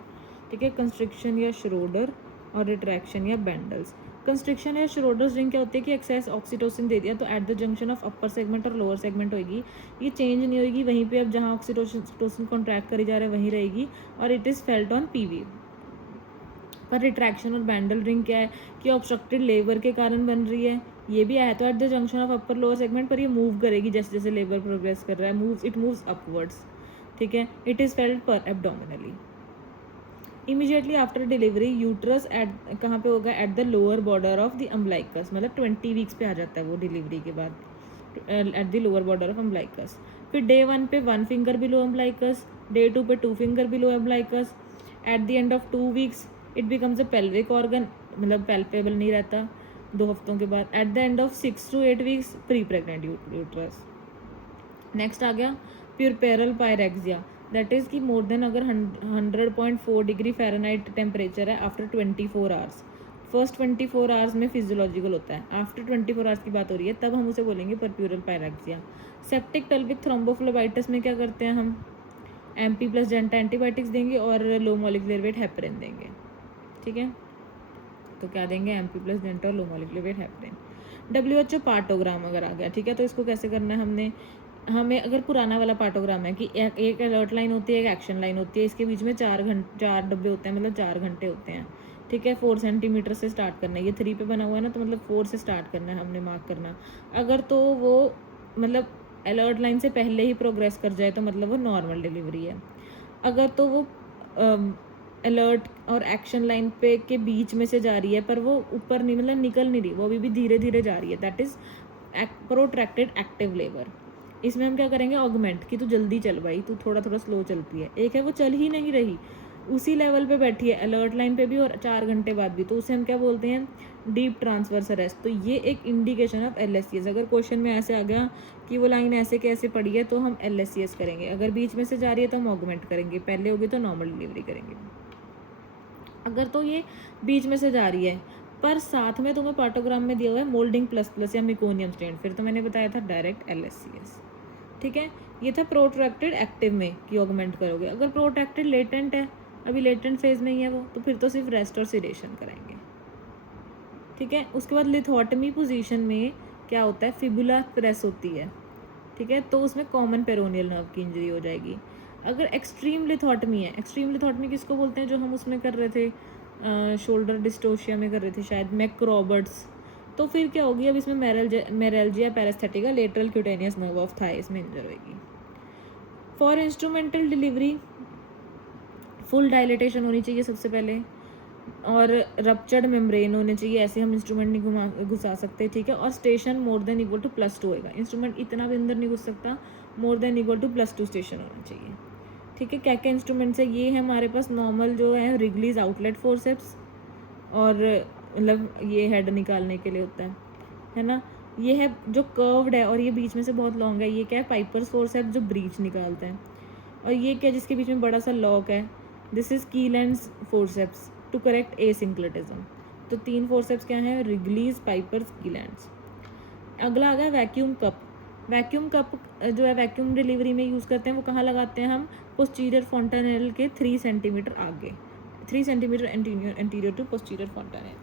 ठीक है, कंस्ट्रिक्शन या श्रोडर और रिट्रैक्शन या बैंडल्स। कंस्ट्रिक्शन या श्रोडर्स रिंग क्या होती है कि एक्सेस ऑक्सीटोसिन दे दिया तो at the junction of upper segment और लोअर सेगमेंट होगी, ये चेंज नहीं होगी वहीं पे। अब जहाँ ऑक्सीटोसिन कॉन्ट्रैक्ट करी जा रहा है वहीं रहेगी और it is felt on PV। पर रिट्रैक्शन और बैंडल रिंग क्या है कि ऑब्स्ट्रक्टेड लेबर के कारण बन रही है। ये भी आया तो at the junction of upper lower segment, पर ये मूव करेगी जैसे जैसे लेबर प्रोग्रेस कर रहा है, इट मूव्स अपवर्ड्स। ठीक है, it is felt per abdominally. Immediately after delivery uterus at कहाँ पे होगा? At the lower border of the umbilicus, मतलब 20 वीक्स पे आ जाता है वो डिलीवरी के बाद, at the lower border of umbilicus. फिर डे 1 पे 1 फिंगर बिलो अम्बलाइकस, डे 2 पे 2 finger below umbilicus. At the end of 2 weeks it becomes a pelvic organ, मतलब पेल्पेबल नहीं रहता 2 हफ्तों के बाद। At the end of 6 to 8 weeks pre pregnant uterus. Next आ गया प्यूरपेरल पायरेक्सिया, दैट इज़ कि मोर देन अगर 100.4 डिग्री फ़ारेनहाइट टेम्परेचर है आफ्टर 24 आवर्स। फर्स्ट 24 आवर्स में फिजियोलॉजिकल होता है, आफ्टर 24 आवर्स की बात हो रही है तब हम उसे बोलेंगे puerperal pyrexia. Septic pelvic thrombophlebitis में क्या करते हैं हम? MP प्लस जेंटा एंटीबायोटिक्स देंगे और लो मॉलिक्यूलर वेट हेपरिन देंगे। ठीक है, तो क्या देंगे? MP प्लस जेंटा और लो मॉलिक्यूलर वेट हेपरिन। WHO पार्टोग्राम अगर आ गया, ठीक है, तो इसको कैसे करना है हमने? हमें अगर पुराना वाला पार्टोग्राम है कि एक अलर्ट लाइन होती है, एक एक्शन लाइन होती है, इसके बीच में 4 डब्बे होते हैं, मतलब 4 घंटे होते हैं। ठीक है, 4 सेंटीमीटर से स्टार्ट करना है, ये 3 पे बना हुआ है ना, तो मतलब 4 से स्टार्ट करना है हमने मार्क करना। अगर तो वो मतलब अलर्ट लाइन से पहले ही प्रोग्रेस कर जाए तो मतलब वो नॉर्मल डिलीवरी है। अगर तो वो अलर्ट और एक्शन लाइन पे के बीच में से जा रही है पर वो ऊपर नहीं, मतलब निकल नहीं रही, वो अभी भी धीरे धीरे जा रही है, that is protracted active labour. इसमें हम क्या करेंगे? ऑगमेंट कि तू जल्दी चल भाई, तू थोड़ा थोड़ा स्लो चलती है। एक है वो चल ही नहीं रही, उसी लेवल पे बैठी है अलर्ट लाइन पे भी और 4 घंटे बाद भी, तो उसे हम क्या बोलते हैं? Deep transverse arrest. तो ये एक इंडिकेशन ऑफ LSCS। अगर क्वेश्चन में ऐसे आ गया कि वो लाइन ऐसे कैसे पड़ी है तो हम LSCS करेंगे। अगर बीच में से जा रही है तो हम ऑगमेंट करेंगे, पहले होगी तो नॉर्मल डिलीवरी करेंगे। अगर तो ये बीच में से जा रही है पर साथ में तुम्हें पार्टोग्राम में दिया हुआ है मोल्डिंग प्लस या मेकोनियम स्टेंट, फिर तो मैंने बताया था डायरेक्ट LSCS। ठीक है, ये था प्रोट्रैक्टेड एक्टिव में कि ऑगमेंट करोगे। अगर प्रोट्रैक्टेड लेटेंट है, अभी लेटेंट फेज में ही है वो, तो फिर तो सिर्फ रेस्ट और सिडेशन कराएंगे। ठीक है। उसके बाद लिथोटमी पोजीशन में क्या होता है, फिबुला प्रेस होती है, ठीक है, तो उसमें कॉमन पेरोनियल नर्व की इंजरी हो जाएगी। अगर एक्सट्रीम लिथोटमी है, एक्सट्रीम लिथोटमी किसको बोलते हैं, जो हम उसमें कर रहे थे शोल्डर डिस्टोशिया में कर रहे थे शायद, मैक रॉबर्ट्स, तो फिर क्या होगी, अब इसमें meralgia paraesthetica lateral cutaneous nerve of thighs में इंजर होगी। For instrumental delivery full dilatation होनी चाहिए सबसे पहले, और रप्चर्ड मेम्ब्रेन होने चाहिए, ऐसे हम इंस्ट्रूमेंट नहीं घुसा सकते, ठीक है। और station more than equal to +2 होएगा, इंस्ट्रूमेंट इतना भी अंदर नहीं घुस सकता, more than equal to +2 station होना चाहिए, ठीक है। क्या क्या इंस्ट्रूमेंट्स है, ये है हमारे पास नॉर्मल जो है रिगलीज आउटलेट फोर्सेप्स, और मतलब ये हेड निकालने के लिए होता है ना। ये है जो कर्व्ड है और ये बीच में से बहुत लॉन्ग है, ये क्या है, पाइपर्स फोर्सेप्स जो ब्रीच निकालते हैं। और ये क्या, जिसके बीच में बड़ा सा लॉक है, this is Kielland's forceps to correct asynclitism. तो 3 फोर्सेप्स क्या हैं, रिगलीज, पाइपर्स, कीलैंड्स। अगला आ गया वैक्यूम कप। वैक्यूम कप जो है वैक्यूम डिलीवरी में यूज़ करते हैं, वो कहाँ लगाते हैं हम, पोस्टीरियर फॉन्टानेल के 3 सेंटीमीटर आगे, 3 centimetre anterior to posterior fontanelle.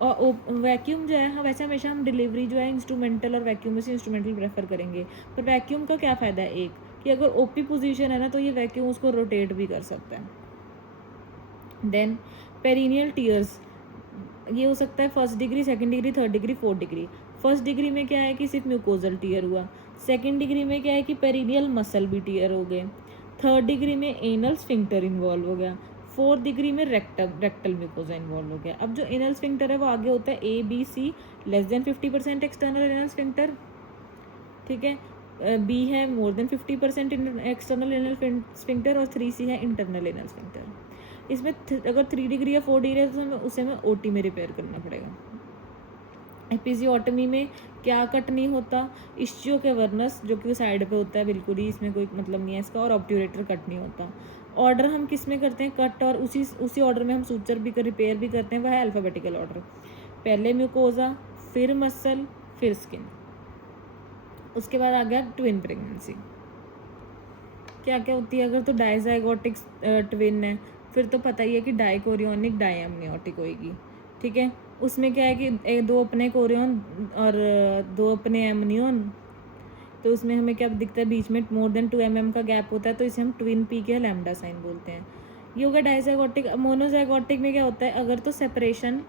और वैक्यूम जो है, हाँ वैसे हमेशा हम डिलीवरी जो है इंस्ट्रूमेंटल और वैक्यूम में से इंस्ट्रूमेंटल प्रेफर करेंगे, पर वैक्यूम का क्या फ़ायदा है, एक कि अगर ओपी पोजीशन है ना, तो ये वैक्यूम उसको रोटेट भी कर सकता है। देन पेरिनियल टीयर्स, ये हो सकता है 1st degree, 2nd degree, 3rd degree, 4th degree. 1st degree में क्या है कि सिर्फ म्यूकोजल टीयर हुआ, 2nd डिग्री में क्या है कि पेरिनियल मसल भी टीयर हो गए, 3rd डिग्री में एनल स्फिंक्टर इन्वॉल्व हो गया, 4th डिग्री में रेक्टल म्यूकोजा इन्वॉल्व हो गया। अब जो एनल स्फिंक्टर है वो आगे होता है ABC, less than 50% external anal sphincter, ठीक है। बी है more then 50% external anal sphincter, और 3C है इंटरनल एनल स्फिंक्टर। इसमें अगर 3 डिग्री या 4 डिग्री है तो हमें उसे हमें OT में रिपेयर करना पड़ेगा। एपिजियोटमी में क्या कट नहीं होता, इश्चियो के वर्नस जो कि साइड पे होता है बिल्कुल ही, इसमें कोई मतलब नहीं है इसका, और ऑब्ट्यूरेटर कट नहीं होता। ऑर्डर हम किस में करते हैं कट, और उसी ऑर्डर में हम सूचर भी रिपेयर भी करते हैं, वह है अल्फ़ाबेटिकल ऑर्डर, पहले म्यूकोजा, फिर मसल, फिर स्किन। उसके बाद आ गया ट्विन प्रेगनेंसी। क्या क्या होती है, अगर तो डायजाइगोटिक ट्विन है, फिर तो पता ही है कि डाइकोरियोनिक डायम्नियोटिक होएगी, ठीक है। उसमें क्या है कि 2 अपने कोरियन और 2 अपने एमनियन, तो उसमें हमें क्या दिखता है, बीच में मोर देन 2 mm का गैप होता है, तो इसे हम ट्विन पी के लैम्डा साइन बोलते हैं। ये होगा डायजाइगोटिक। मोनोजाइगोटिक में क्या होता है, अगर तो सेपरेशन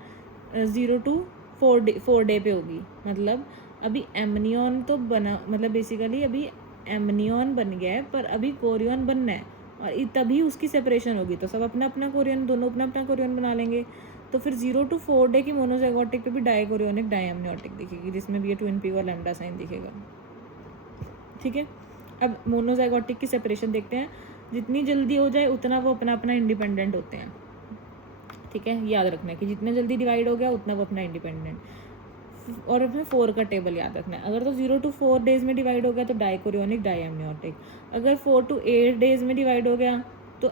0 to 4 डे पे होगी, मतलब अभी एमनियन तो बना, मतलब बेसिकली अभी एमनियन बन गया है, पर अभी कोरियन बनना है, और तभी उसकी सेपरेशन होगी, तो सब अपना अपना कोरियन, दोनों अपना अपना कोरियन बना लेंगे, तो फिर 0 to 4 डे की मोनोजाइगोटिक पे भी डाइकोरियोनिक डायम्नियोटिक दिखेगी, जिसमें भी ये ट्विन पी और लैम्डा साइन दिखेगा, ठीक है। अब मोनोजाइगोटिक की सेपरेशन देखते हैं, जितनी जल्दी हो जाए उतना वो अपना अपना इंडिपेंडेंट होते हैं, ठीक है, याद रखना है कि जितना जल्दी डिवाइड हो गया उतना वो अपना इंडिपेंडेंट। और अपने 4 का टेबल याद रखना है, अगर तो 0 to 4 डेज में डिवाइड हो गया तो डाइकोरियोनिक डायम्नियोटिक, अगर 4 to 8 डेज में डिवाइड हो गया तो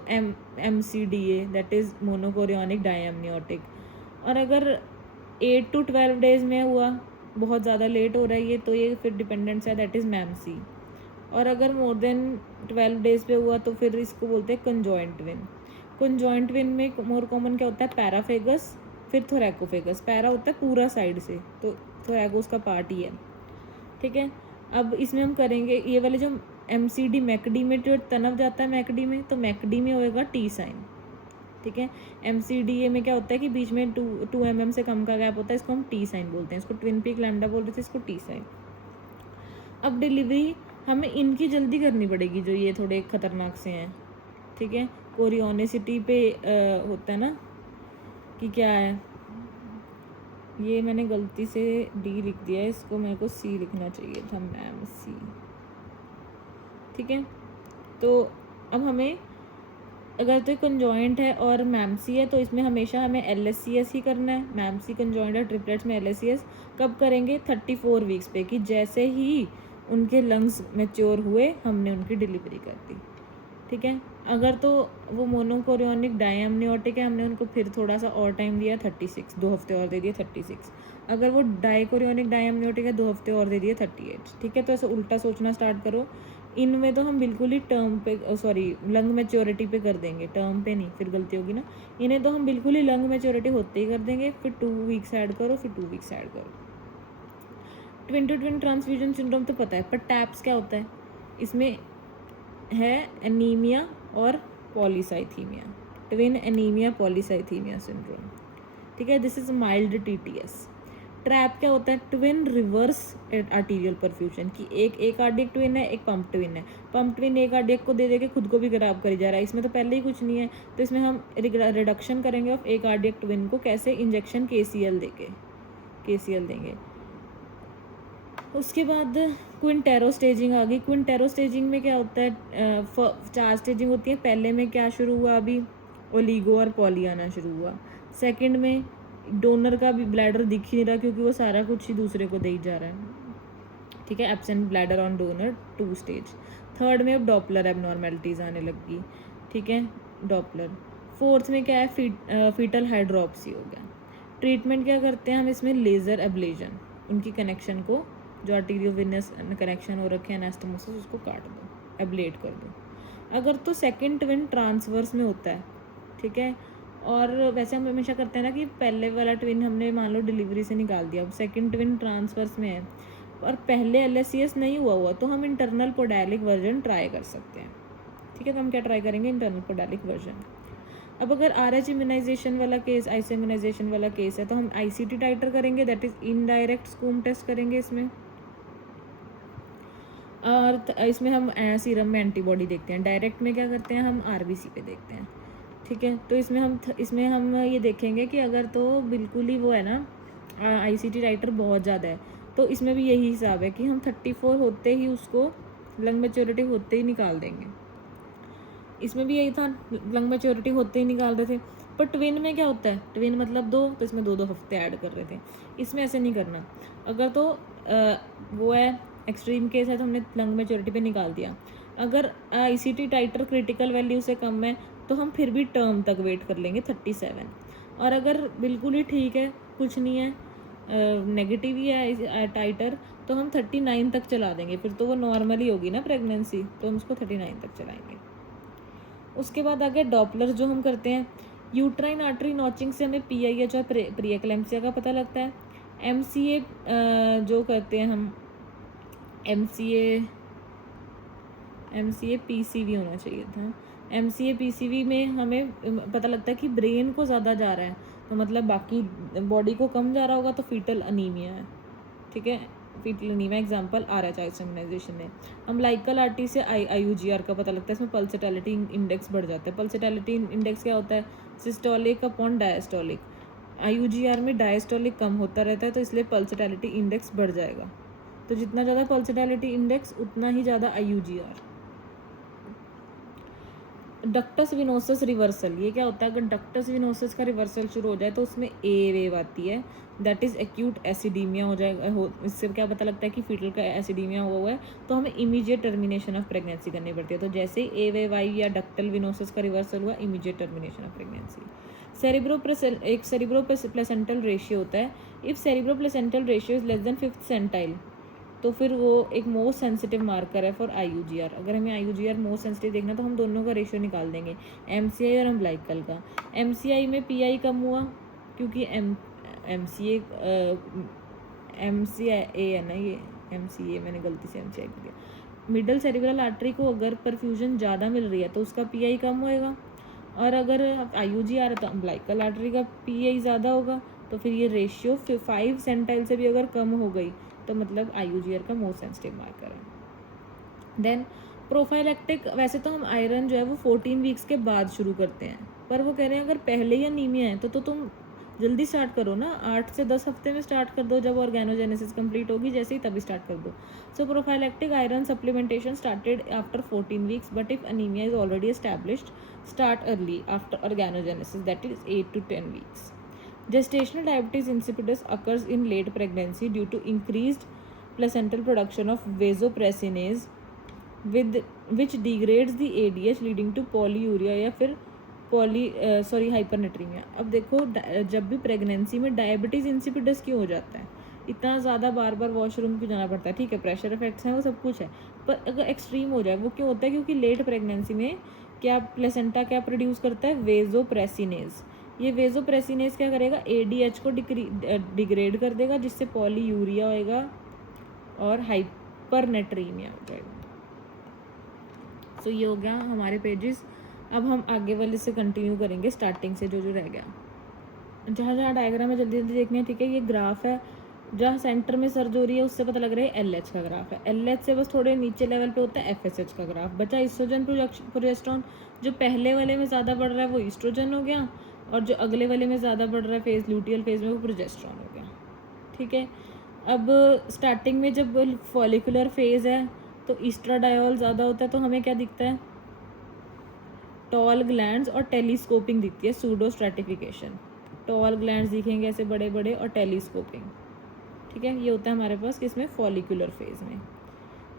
MCDA, दैट इज़ मोनोकोरियोनिक डायम्नियोटिक। और अगर 8 to 12 डेज में हुआ, बहुत ज़्यादा लेट हो रहा है ये, तो ये फिर डिपेंडेंट्स है, दैट इज़ MAMC। और अगर मोर देन 12 डेज पे हुआ तो फिर इसको बोलते हैं कंजॉइंट ट्विन। कंजॉइंट ट्विन में मोर कॉमन क्या होता है, पैराफेगस, फिर थोरैकोफेगस। पैरा होता है पूरा साइड से, तो थोरैको उसका पार्ट ही है, ठीक है। अब इसमें हम करेंगे ये वाले जो MCD मैकडी में जो तनव जाता है मैकडी में, तो मैकडी में होएगा T साइन, ठीक है। MCDA में क्या होता है कि बीच में 2 mm से कम का गैप होता है, इसको हम T साइन बोलते हैं, इसको ट्विन पीक लैम्डा बोल रहे थे, इसको T साइन। अब डिलीवरी हमें इनकी जल्दी करनी पड़ेगी, जो ये थोड़े खतरनाक से हैं, ठीक है। कोरियोनिसिटी पे होता है ना कि क्या है, ये मैंने गलती से D लिख दिया है, इसको मेरे को C लिखना चाहिए था, मैम C, ठीक है। तो अब हमें अगर तो कंजॉइंट है और MAMC है, तो इसमें हमेशा हमें LSCS ही करना है। MAMC कंजॉइंट है, ट्रिपलेट्स में LSCS कब करेंगे, 34 वीक्स पे, कि जैसे ही उनके लंग्स मैच्योर हुए हमने उनकी डिलीवरी कर दी, ठीक है। अगर तो वो मोनोकोरियोनिक डायम्नियोटिक है, हमने उनको फिर थोड़ा सा और टाइम दिया, 36, 2 हफ्ते और दे दिए, 36। अगर वो डाइकोरियोनिक डायम्नियोटिक है, 2 हफ्ते और दे दिए, 38, ठीक है। तो ऐसे उल्टा सोचना स्टार्ट करो इनमें तो हम बिल्कुल ही टर्म पे लंग मैच्योरिटी पे कर देंगे, टर्म पे नहीं, फिर गलती होगी ना। इन्हें तो हम बिल्कुल ही लंग मैच्योरिटी होते ही कर देंगे, फिर 2 वीक्स ऐड करो, फिर 2 वीक्स ऐड करो। Twin to twin transfusion syndrome तो पता है, पर टैप्स क्या होता है? इसमें है एनीमिया और polycythaemia, twin anaemia polycythaemia syndrome, ठीक है। This is mild TTS। Trap क्या होता है? ट्विन रिवर्स आर्टीरियल परफ्यूजन, की एक कार्डियक ट्विन है, एक पंप ट्विन है। पंप ट्विन एक कार्डियक को दे दे के खुद को भी खराब करी जा रहा है। इसमें तो पहले ही कुछ नहीं है, तो इसमें हम रिडक्शन करेंगे ऑफ एक कार्डियक ट्विन को कैसे? इंजेक्शन KCL देंगे। उसके बाद क्विंटेरो स्टेजिंग आ गई। क्विंटेरो स्टेजिंग में क्या होता है? 4 स्टेजिंग होती है। पहले में क्या शुरू हुआ? अभी ओलिगो और पॉली आना शुरू हुआ। सेकंड में डोनर का भी ब्लैडर दिख ही नहीं रहा, क्योंकि वो सारा कुछ ही दूसरे को दे ही जा रहा है, ठीक है। Absent bladder on donor, 2 stage. Third में अब डॉपलर एबनॉर्मेलिटीज आने लगी, ठीक है, डॉपलर। फोर्थ में क्या है? फीटल हाइड्रोप्सी हो गया। ट्रीटमेंट क्या करते हैं हम इसमें? लेज़र एब्लेजन, उनकी कनेक्शन को, जो आर्टीरियोवेनस कनेक्शन हो रखे हैं एनास्टोमोसिस, उसको काट दो, एब्लेट कर दो। अगर तो सेकंड ट्विन ट्रांसवर्स में होता है, ठीक है। और वैसे हम हमेशा करते हैं ना कि पहले वाला ट्विन हमने मान लो डिलीवरी से निकाल दिया, अब सेकंड ट्विन ट्रांसवर्स में है और पहले LSCS नहीं हुआ तो हम इंटरनल पोडालिक वर्जन ट्राई कर सकते हैं, ठीक है। तो हम क्या ट्राई करेंगे? Internal podalic version. अब अगर RH इम्यूनाइजेशन वाला केस, IC इम्यूनाइजेशन वाला केस है, तो हम ICT टाइटर करेंगे, दैट इज इनडायरेक्ट स्कूम टेस्ट करेंगे इसमें। और इसमें हम सीरम में एंटीबॉडी देखते हैं। डायरेक्ट में क्या करते हैं? हम RBC पे देखते हैं, ठीक है। तो इसमें हम ये देखेंगे कि अगर तो बिल्कुल ही वो है ना, ICT टाइटर बहुत ज़्यादा है, तो इसमें भी यही हिसाब है कि हम 34 होते ही उसको, लंग मैच्योरिटी होते ही निकाल देंगे। इसमें भी यही था, लंग मैच्योरिटी होते ही निकाल रहे थे। पर ट्विन में क्या होता है? ट्विन मतलब 2, तो इसमें 2-2 हफ्ते ऐड कर रहे थे। इसमें ऐसे नहीं करना। अगर तो वो है, एक्सट्रीम केस है, तो हमने लंग मैच्योरिटी पे निकाल दिया। अगर ICT टाइटर क्रिटिकल वैल्यू से कम है, तो हम फिर भी टर्म तक वेट कर लेंगे 37। और अगर बिल्कुल ही ठीक है, कुछ नहीं है, नेगेटिव ही है टाइटर, तो हम 39 तक चला देंगे। फिर तो वो नॉर्मली होगी ना प्रेगनेंसी, तो हम उसको 39 तक चलाएंगे। उसके बाद आगे डॉपलर जो हम करते हैं, यूट्राइन आर्टरी नॉचिंग से हमें PIH और प्रीएक्लेम्पसिया का पता लगता है। MCA जो करते हैं हम, MCA PCV होना चाहिए था। MCA PCV में हमें पता लगता है कि ब्रेन को ज़्यादा जा रहा है, तो मतलब बाकी बॉडी को कम जा रहा होगा, तो फीटल अनीमिया है, ठीक है। Fetal anaemia example RH immunisation है। हम लाइकल RT से IUGR का पता लगता है। इसमें पल्सेटिलिटी इंडेक्स बढ़ जाता है। पल्सेटिलिटी इंडेक्स क्या होता है? Systolic upon diastolic. IUGR में डायस्टोलिक कम होता रहता है, तो इसलिए पल्सेटिलिटी इंडेक्स बढ़ जाएगा। तो जितना ज़्यादा पल्सेटिलिटी इंडेक्स, उतना ही ज़्यादा IUGR। डक्टस विनोसस रिवर्सल, ये क्या होता है? अगर डक्टस विनोसस का रिवर्सल शुरू हो जाए, तो उसमें A वेव आती है, दैट इज़ एक्यूट एसिडीमिया हो जाएगा। इससे क्या पता लगता है कि फीटल का एसिडीमिया हुआ है, तो हमें इमीडिएट टर्मिनेशन ऑफ प्रेगनेंसी करनी पड़ती है। तो जैसे ही A वेव आई या डक्टल विनोसस का रिवर्सल हुआ, इमीडिएट टर्मिनेशन ऑफ प्रेगनेंसी। एक सेरिब्रो प्लेसेंटल रेशियो होता है। If cerebro placental ratio is less than 5th centile, तो फिर वो एक मोस्ट सेंसिटिव मार्कर है फॉर IUGR। अगर हमें IUGR मोस्ट सेंसिटिव देखना, तो हम दोनों का रेशियो निकाल देंगे, MCI और अम्बिलिकल का। MCI में PI कम हुआ, क्योंकि MCA है ना, ये MCA, मैंने गलती से MCI कर दिया। मिडल सेरिब्रल आर्टरी को अगर परफ्यूजन ज़्यादा मिल रही है, तो उसका PI कम होएगा। और अगर IUGR है, तो अम्बिलिकल आर्टरी का PI ज़्यादा होगा। तो फिर ये रेशियो 5 सेंटाइल से भी अगर कम हो गई, तो मतलब IUGR का मोस्ट सेंसिटिव मार्कर है। देन प्रोफाइलैक्टिक, वैसे तो हम आयरन जो है वो 14 वीक्स के बाद शुरू करते हैं, पर वो कह रहे हैं अगर पहले ही अनीमिया है, तो तुम जल्दी स्टार्ट करो ना, 8 से 10 हफ्ते में स्टार्ट कर दो, जब ऑर्गेनोजेनेसिस कंप्लीट होगी, जैसे ही तभी स्टार्ट कर दो। So prophylactic iron supplementation started after 14 weeks, but if anaemia is already established, start early after organogenesis, that is 8 to 10 weeks. Gestational diabetes insipidus occurs in late pregnancy due to increased placental production of vasopressinase, which degrades the ADH, leading to polyuria या फिर हाइपरनेट्रीमिया। अब देखो, जब भी pregnancy में diabetes insipidus क्यों हो जाता है? इतना ज़्यादा बार बार वॉशरूम क्यों जाना पड़ता है? ठीक है, प्रेशर इफेक्ट्स हैं, वो सब कुछ है, पर अगर एक्सट्रीम हो जाए, वो क्यों होता है? क्योंकि लेट प्रेगनेंसी में क्या प्लेसेंटा क्या प्रोड्यूस करता है? वेजोप्रेसिनेज। ये वेजोप्रेसिनेज क्या करेगा? एडीएच को डिग्रेड कर देगा, जिससे पॉलीयूरिया होएगा और हाइपरनेट्रीमिया हो जाएगा। सो ये हो गया हमारे पेजेस। अब हम आगे वाले से कंटिन्यू करेंगे, स्टार्टिंग से जो जो रह गया। जहाँ जहाँ डायग्राम है जल्दी जल्दी देखनी है, ठीक है? ये ग्राफ है, जहाँ सेंटर में सर्ज हो रही है उससे पता लग रहा है एलएच का ग्राफ है। एलएच से बस थोड़े नीचे लेवल पे होता है एफएसएच का ग्राफ। बचा ईस्ट्रोजन प्रोजेस्टेरोन। जो पहले वाले में ज़्यादा बढ़ रहा है वो ईस्ट्रोजन हो गया, और जो अगले वाले में ज़्यादा बढ़ रहा है फेज ल्यूटियल फेज में वो प्रोजेस्टेरोन हो गया, ठीक है? अब स्टार्टिंग में जब फॉलिकुलर फेज है तो ईस्ट्राडायोल ज़्यादा होता है, तो हमें क्या दिखता है? टॉल ग्लैंड्स और टेलीस्कोपिंग दिखती है, सूडो स्ट्रैटिफिकेशन। टॉल ग्लैंड्स दिखेंगे ऐसे बड़े बड़े, और टेलीस्कोपिंग, ठीक है? ये होता है हमारे पास किसमें? फॉलिकुलर फेज में।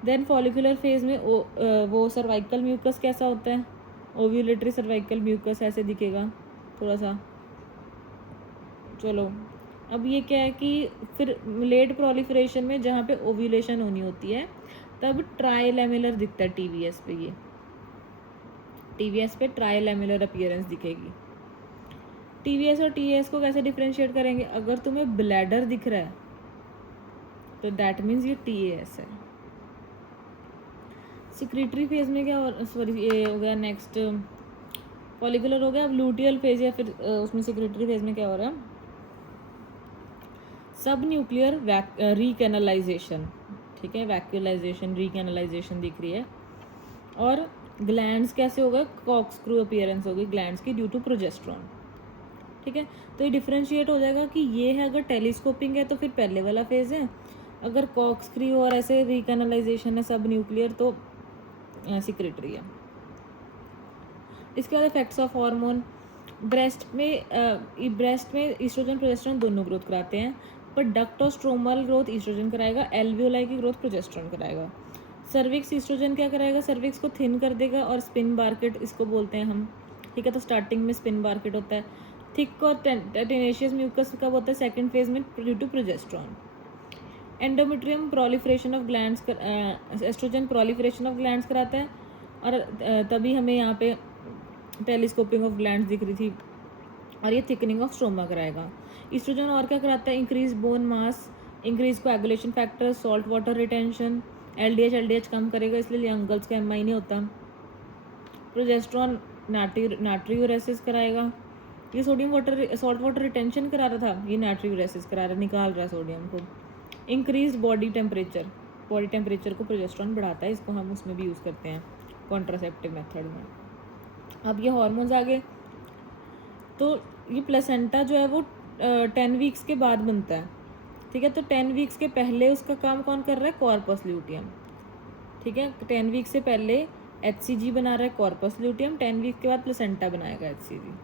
देन फॉलिकुलर फेज में वो सर्वाइकल म्यूकस कैसा होता है? ओव्यूलेटरी सर्वाइकल म्यूकस ऐसे दिखेगा थोड़ा सा। चलो, अब ये क्या है कि फिर लेट प्रोलिफरेशन में जहाँ पे ओव्यूलेशन होनी होती है तब ट्राइलेमुलर दिखता है टीवीएस पे। ये टीवीएस पे ट्राइलेमुलर अपीयरेंस दिखेगी। टीवीएस और टीएस को कैसे डिफरेंशिएट करेंगे? अगर तुम्हें ब्लैडर दिख रहा है तो दैट मीन्स ये टीएस है। सिक्रेटरी फेज में क्या, सॉरी ये हो गया नेक्स्ट, फॉलिकुलर हो गया। अब लूटियल फेज या फिर उसमें सिक्रेटरी फेज में क्या हो रहा है? सब न्यूक्लियर रीकैनलाइजेशन, ठीक है? वैक्यूलाइजेशन, रीकैनलाइजेशन दिख रही है। और ग्लैंड्स कैसे होगा? कॉक्सक्रू अपीयरेंस होगी ग्लैंड्स की ड्यू टू प्रोजेस्टेरोन, ठीक है? तो ये डिफरेंशिएट हो जाएगा कि ये है, अगर टेलीस्कोपिंग है तो फिर पहले वाला फेज है, अगर कॉक्सक्रू और ऐसे रीकैनलाइजेशन है सब न्यूक्लियर तो सिक्रेटरी है। इसके बाद इफेक्ट्स ऑफ हार्मोन। ब्रेस्ट में ईस्ट्रोजन प्रोजेस्टेरोन दोनों ग्रोथ कराते हैं, पर डक्ट और स्ट्रोमल ग्रोथ ईस्ट्रोजन कराएगा, एल्वियोलाई की ग्रोथ प्रोजेस्टेरोन कराएगा। सर्विक्स ईस्ट्रोजन क्या कराएगा? सर्विक्स को थिन कर देगा, और स्पिन बार्केट इसको बोलते हैं हम, ठीक है? तो स्टार्टिंग में स्पिन बार्केट होता है। थिक और टेनेशियस म्यूकस कब होता है? सेकंड फेज में due to progesterone. Endometrium proliferation of glands, oestrogen proliferation of glands कराता है, और तभी हमें यहाँ पे टेलीस्कोपिंग ऑफ ग्लैंड्स दिख रही थी, और ये थिकनिंग ऑफ स्ट्रोमा कराएगा। ईस्ट्रोजन और क्या कराता है? Increase bone mass, increase coagulation factor, salt water retention. LDH कम करेगा, इसलिए यंग गर्ल्स का एमआई नहीं होता। प्रोजेस्टेरोन नाट्रियूरेसिस कराएगा। ये सॉल्ट वाटर रिटेंशन करा रहा था, ये नाट्रियूरेसिस करा रहा, निकाल रहा है सोडियम को। इंक्रीज बॉडी टेम्परेचर को प्रोजेस्टेरोन बढ़ाता है, इसको हम उसमें भी यूज़ करते हैं कॉन्ट्रासेप्टिव मेथड में। अब ये हार्मोन्स आ गए, तो ये प्लेसेंटा जो है वो 10 वीक्स के बाद बनता है, ठीक है? तो 10 वीक्स के पहले उसका काम कौन कर रहा है? कॉर्पस ल्यूटियम, ठीक है? 10 वीक से पहले HCG बना रहा है कॉर्पस ल्यूटियम, 10 वीक के बाद प्लेसेंटा बनाएगा HCG,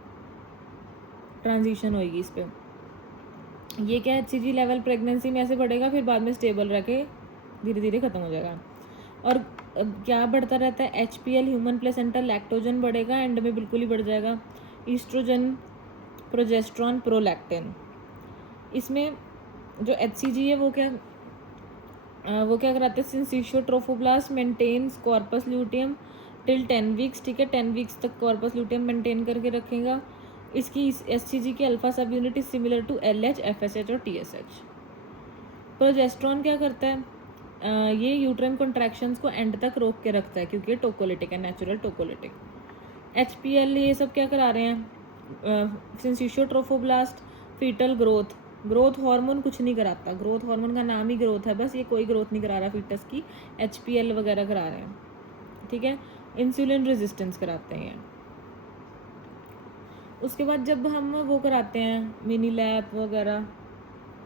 ट्रांजिशन होगी इस पर। ये क्या HCG लेवल प्रेगनेंसी में ऐसे बढ़ेगा, फिर बाद में स्टेबल रह के धीरे धीरे ख़त्म हो जाएगा। और क्या बढ़ता रहता है? HPL ह्यूमन प्लेसेंटा, लैक्टोजन बढ़ेगा, एंड में बिल्कुल ही बढ़ जाएगा। Oestrogen, progesterone, prolactin. इसमें जो HCG है वो क्या कराते हैं? Syncytiotrophoblast maintains corpus luteum till 10 weeks, ठीक है? 10 वीक्स तक कॉर्पस ल्यूटियम मेंटेन करके रखेगा। इसकी HCG की alpha subunit is similar to LH, FSH और TSH। प्रोजेस्टेरोन क्या करता है? ये यूट्राइन कॉन्ट्रैक्शंस को एंड तक रोक के रखता है, क्योंकि ये टोकोलिटिक है, नेचुरल टोकोलिटिक। HPL ये सब क्या करा रहे हैं? Syncytiotrophoblast, fetal growth hormone कुछ नहीं कराता, ग्रोथ हार्मोन का नाम ही ग्रोथ है, बस ये कोई ग्रोथ नहीं करा रहा फीटस की। HPL वगैरह करा रहे हैं, ठीक है? इंसुलिन रेजिस्टेंस कराते हैं। उसके बाद जब हम वो कराते हैं मिनी लैप वगैरह,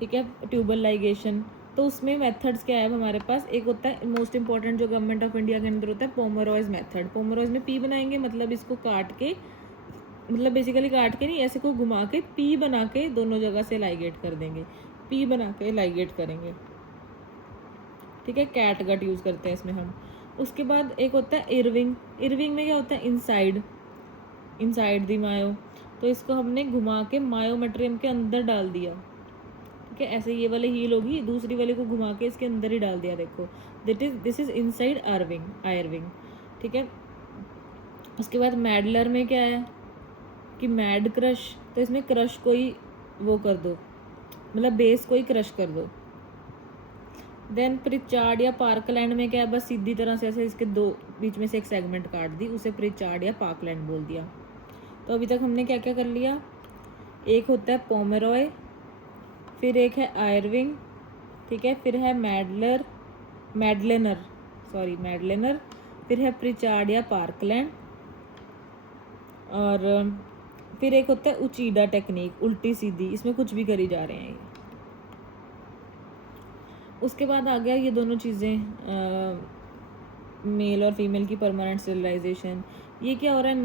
ठीक है, ट्यूबल लाइगेशन, तो उसमें मेथड्स क्या है हमारे पास? एक होता है मोस्ट इंपॉर्टेंट जो गवर्नमेंट ऑफ इंडिया के अंदर होता है, पोमरोइज मेथड। पोमरोइज में पी बनाएंगे, मतलब इसको काट के, मतलब बेसिकली काट के नहीं, ऐसे को घुमा के पी बना के दोनों जगह से लाइगेट कर देंगे, पी बना के लाइगेट करेंगे, ठीक है? कैट गट यूज़ करते हैं इसमें हम। उसके बाद एक होता है इरविंग में क्या होता है? इनसाइड दी मायो, तो इसको हमने घुमा के मायोमेट्रियम के अंदर डाल दिया, ठीक है। ऐसे ये वाले हील होगी, दूसरी वाले को घुमा के इसके अंदर ही डाल दिया, देखो दिस इज इनसाइड आयरविंग, ठीक है। उसके बाद मैडलर में क्या है कि मैड क्रश, तो इसमें क्रश कोई वो कर दो, मतलब बेस कोई क्रश कर दो। देन प्रिचार्ड या पार्कलैंड में क्या है, बस सीधी तरह से ऐसे इसके दो बीच में से एक सेगमेंट काट दी, उसे प्रिचार्ड या पार्कलैंड बोल दिया। तो अभी तक हमने क्या क्या कर लिया, एक होता है पोमेरॉय, फिर एक है आयरविंग, ठीक है, फिर है मैडलेनर, फिर है प्रिचार्ड या पार्कलैंड, और फिर एक होता है उचीडा टेक्निक, उल्टी सीधी, इसमें कुछ भी करी जा रहे हैं ये। उसके बाद आ गया ये दोनों चीज़ें, मेल और फीमेल की परमानेंट स्टेरिलाइजेशन। ये क्या हो रहा है,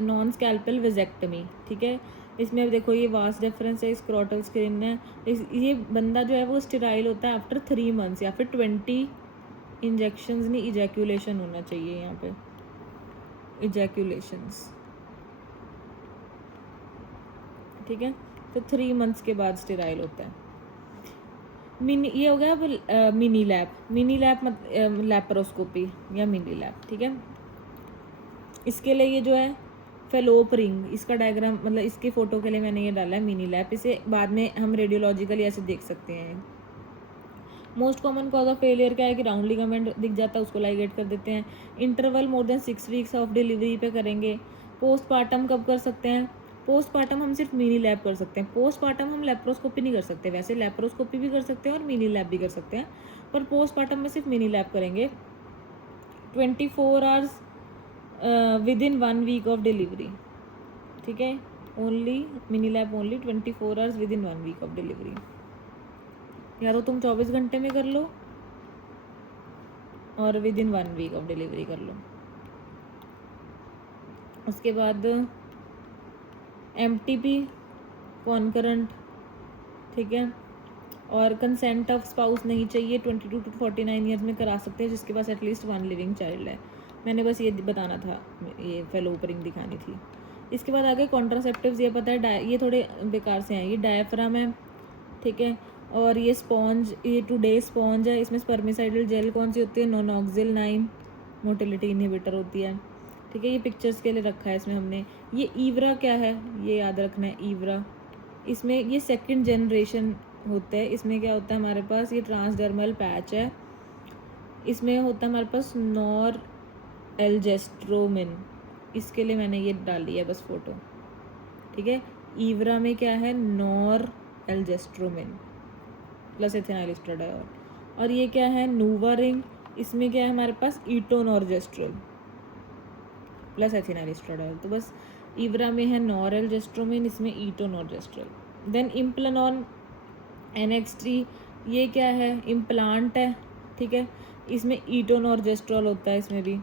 नॉन स्कैल्पल वेजेक्टमी, ठीक है। इसमें अब देखो ये वास्ट डिफरेंस है, स्क्रोटल स्किन है, ये बंदा जो है वो स्टेराइल होता है आफ्टर 3 मंथ्स या फिर 20 इंजेक्शंस, नहीं इजैक्यूलेशन होना चाहिए यहाँ पे, इजैक्यूलेशंस, ठीक है। तो 3 मंथ्स के बाद स्टेराइल होता है। ये हो गया अब मिनी लैप लैप्रोस्कोपी या मिनी लैप, ठीक है। इसके लिए ये जो है फेलोप रिंग, इसका डायग्राम मतलब इसके फोटो के लिए मैंने ये डाला है मिनी लैप, इसे बाद में हम रेडियोलॉजिकली ऐसे देख सकते हैं। Most common cause of failure क्या है कि राउंड लिगामेंट दिख जाता है, उसको लाइगेट कर देते हैं। Interval more than 6 weeks of delivery पे करेंगे। पोस्टपार्टम कब कर सकते हैं, पोस्टपार्टम हम सिर्फ मिनी लैब कर सकते हैं, पोस्टपार्टम हम लेप्रोस्कोपी नहीं कर सकते, वैसे लेप्रोस्कोपी भी कर सकते हैं और मिनी लैब भी कर सकते हैं, पर पोस्टपार्टम में सिर्फ मिनी लैब करेंगे। 24 hours within 1 week of delivery, ठीक है, only mini lap only 24 hours within 1 week of delivery. या तो तुम 24 घंटे में कर लो और within 1 week of delivery कर लो। उसके बाद MTP कॉन्करेंट, ठीक है, और कंसेंट ऑफ स्पाउस नहीं चाहिए, 22 to 49 ईयर्स में करा सकते हैं जिसके पास एटलीस्ट 1 लिविंग चाइल्ड है। मैंने बस ये बताना था, ये फेलोप रिंग दिखानी थी। इसके बाद आगे कॉन्ट्रासेप्टिव्स, ये पता है ये थोड़े बेकार से हैं, ये डायफ्राम है, ठीक है, और ये स्पॉन्ज, ये टुडे स्पॉन्ज है, इसमें स्पर्मिसाइडल जेल कौन सी होती है, नोनॉक्सिल 9 मोटिलिटी इनहिबिटर होती है, ठीक है। ये पिक्चर्स के लिए रखा है इसमें हमने। ये ईवरा क्या है, ये याद रखना है, ईवरा, इसमें ये 2nd जनरेशन होता है। इसमें क्या होता है हमारे पास, ये ट्रांसडर्मल पैच है, इसमें होता है हमारे पास नॉर एल्जेस्ट्रोमिन, इसके लिए मैंने ये डाली है बस फोटो, ठीक है। ईवरा में क्या है, नॉर एल्जेस्ट्रोमिन प्लस एथेनाइल एस्ट्राडायोल, और ये क्या है, नूवा रिंग, इसमें क्या है हमारे पास, ईटोनॉर्जेस्ट्रोल प्लस एथेनाइल एस्ट्राडायोल। तो बस ईवरा में है नॉर एल्जेस्ट्रोमिन, इसमें ईटोनॉर्जेस्ट्रोल। देन इम्प्लानॉन NX3, ये क्या है, इम्प्लांट है, ठीक है, इसमें ईटोनॉर्जेस्ट्रोल होता है इसमें भी,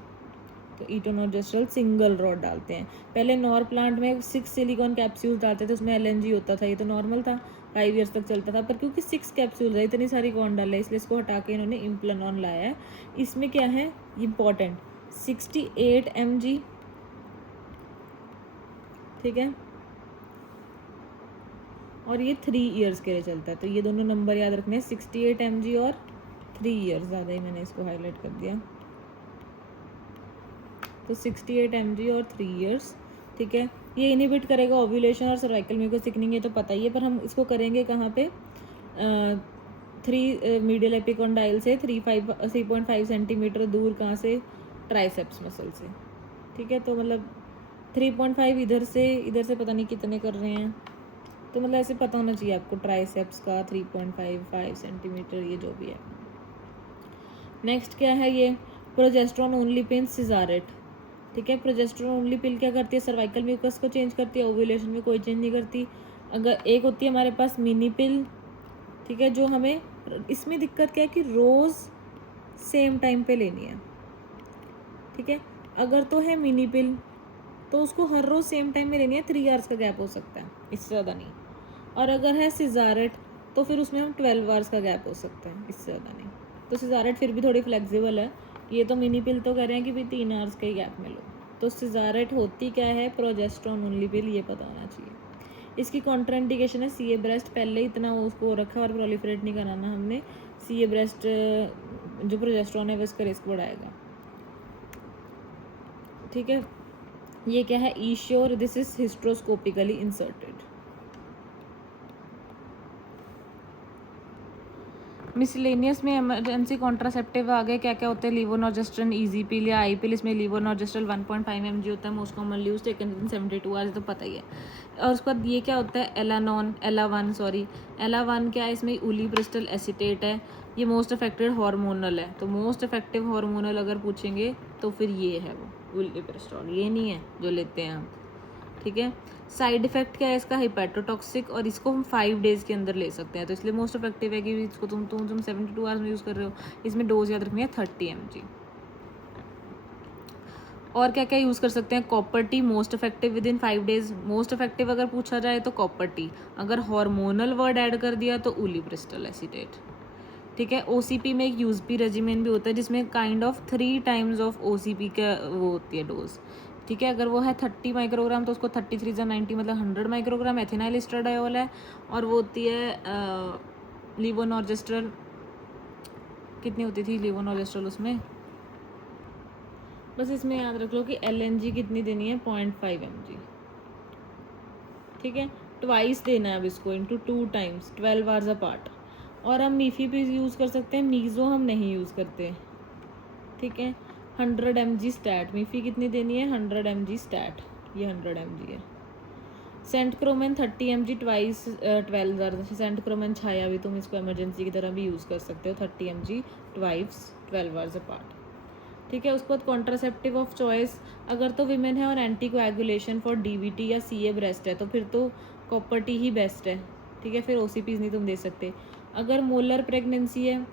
तो ईटोनॉर्जेस्ट्रोल सिंगल रॉड डालते हैं। पहले नॉर प्लांट में 6 सिलिकॉन कैप्सूल डालते थे, उसमें LNG होता था, ये तो नॉर्मल था, 5 ईयर्स तक चलता था, पर क्योंकि 6 कैप्सूल है, इतनी सारी कौन डाले, इसलिए इसको हटा के इन्होंने इम्प्लानॉन लाया है। इसमें क्या है इम्पॉर्टेंट, 68 mg, ठीक है, और ये 3 ईयर्स के लिए चलता है, तो ये दोनों नंबर याद रखने हैं, 68 mg और 3 ईयर्स, ज़्यादा ही मैंने इसको हाईलाइट कर दिया, तो 68 mg और 3 ईयर्स, ठीक है। ये इनहिबिट करेगा ओव्यूलेशन और सर्वाइकल म्यूकस थिकनिंग, ये तो पता ही है, पर हम इसको करेंगे कहाँ पे, 3 मीडियल एपिकॉन्डाइल से 3.5 सेंटीमीटर दूर, कहाँ से, ट्राइसेप्स मसल से, ठीक है। तो मतलब 3.5 इधर से पता नहीं कितने कर रहे हैं, तो मतलब ऐसे पता होना चाहिए आपको, ट्राइसेप्स का 3.5 सेंटीमीटर, ये जो भी है। नेक्स्ट क्या है, ये प्रोजेस्टेरॉन ओनली पिल सिजारेट, ठीक है। प्रोजेस्टेरॉन ओनली पिल क्या करती है, सर्वाइकल म्यूकस को चेंज करती है, ओव्यूलेशन में कोई चेंज नहीं करती। अगर एक होती है हमारे पास मिनी पिल, ठीक है, जो हमें, इसमें दिक्कत क्या है कि रोज़ सेम टाइम पे लेनी है, ठीक है। अगर तो है मिनी पिल तो उसको हर रोज़ सेम टाइम में लेनी है, 3 आवर्स का गैप हो सकता है, इससे ज़्यादा नहीं। और अगर है सिजारेट तो फिर उसमें हम 12 आवर्स का गैप हो सकता है, इससे ज़्यादा नहीं। तो सिजारेट फिर भी थोड़ी फ्लेक्सिबल है, ये तो मिनी पिल तो कह रहे हैं कि भाई 3 आवर्स का ही गैप में लो। तो सिजारेट होती क्या है, प्रोजेस्टेरॉन ओनली पिल, ये पता होना चाहिए। इसकी कॉन्ट्राइंडिकेशन है सी ए ब्रेस्ट, पहले इतना उसको रखा और प्रोलिफरेट नहीं कराना हमने। सी ए ब्रेस्ट जो प्रोजेस्टेरॉन है वो इसका रिस्क बढ़ाएगा, ठीक है। ये क्या है, ईश्योर, दिस इज हिस्ट्रोस्कोपिकली इंसर्टेड। मिसलेनियस में इमरजेंसी कॉन्ट्रासेप्टिव आ गए, क्या क्या होते हैं, लीवोनॉर्जेस्ट्रन, इजी पिल या आई पिल। इसमें लीवोनॉर्जेस्ट्रल 1.5 mg होता है, most common use taken with 72 hours, तो पता ही है। और उसके बाद ये क्या होता है, एला1 क्या है, इसमें उलीब्रिस्टल एसीटेट है। ये मोस्ट इफेक्टिव हार्मोनल है, तो मोस्ट इफेक्टिव हार्मोनल अगर पूछेंगे तो फिर ये है वो उलीब्रिस्टॉल, ये नहीं है जो लेते हैं हम, ठीक है। साइड इफेक्ट क्या है इसका, हिपैटोटॉक्सिक, और इसको हम 5 डेज़ के अंदर ले सकते हैं, तो इसलिए मोस्ट इफेक्टिव है कि इसको तुम 72 आवर्स में यूज़ कर रहे हो। इसमें डोज याद रखनी है 30 mg। और क्या क्या यूज़ कर सकते हैं, copper T, most effective with in 5 days. Most effective अगर पूछा जाए तो कॉपर टी, अगर हार्मोनल वर्ड ऐड कर दिया तो उलीब्रिस्टल एसीटेट, ठीक है। ओसीपी में एक यूजपी रेजिमेन भी होता है जिसमें kind of 3 times of OCP का वो होती है डोज, ठीक है। अगर वो है 30 माइक्रोग्राम तो उसको 33 या 90 मतलब 100 माइक्रोग्राम एथेनाइल एस्ट्राडायोल है। और वो होती है लीवोनॉर्जेस्ट्रल, कितनी होती थी लीवोनॉर्जेस्ट्रल उसमें, बस इसमें याद रख लो कि LNG कितनी देनी है, 0.5 mg, ठीक है। ट्वाइस देना है अब इसको इंटू 2 टाइम्स 12 आवर्स अपार्ट। और हम मीफी भी यूज़ कर सकते हैं, मीज़ो हम नहीं यूज़ करते, ठीक है। 100 mg स्टैट, मीफी कितनी देनी है, 100 mg स्टैट, ये 100 mg है। Centchroman 30 mg twice 12 hours. Centchroman Chhaya भी तुम इसको इमरजेंसी की तरह भी यूज़ कर सकते हो, 30 mg ट्वाइस 12 आवर्स अपार्ट, ठीक है। उसके बाद कॉन्ट्रासेप्टिव ऑफ चॉइस, अगर तो विमेन है और एंटी कोएगुलेशन फॉर डीवीटी या सीए ब्रेस्ट है तो फिर तो कॉपर टी ही बेस्ट है, ठीक है। फिर ओसीपीज नहीं तुम दे सकते। अगर मोलर प्रेगनेंसी है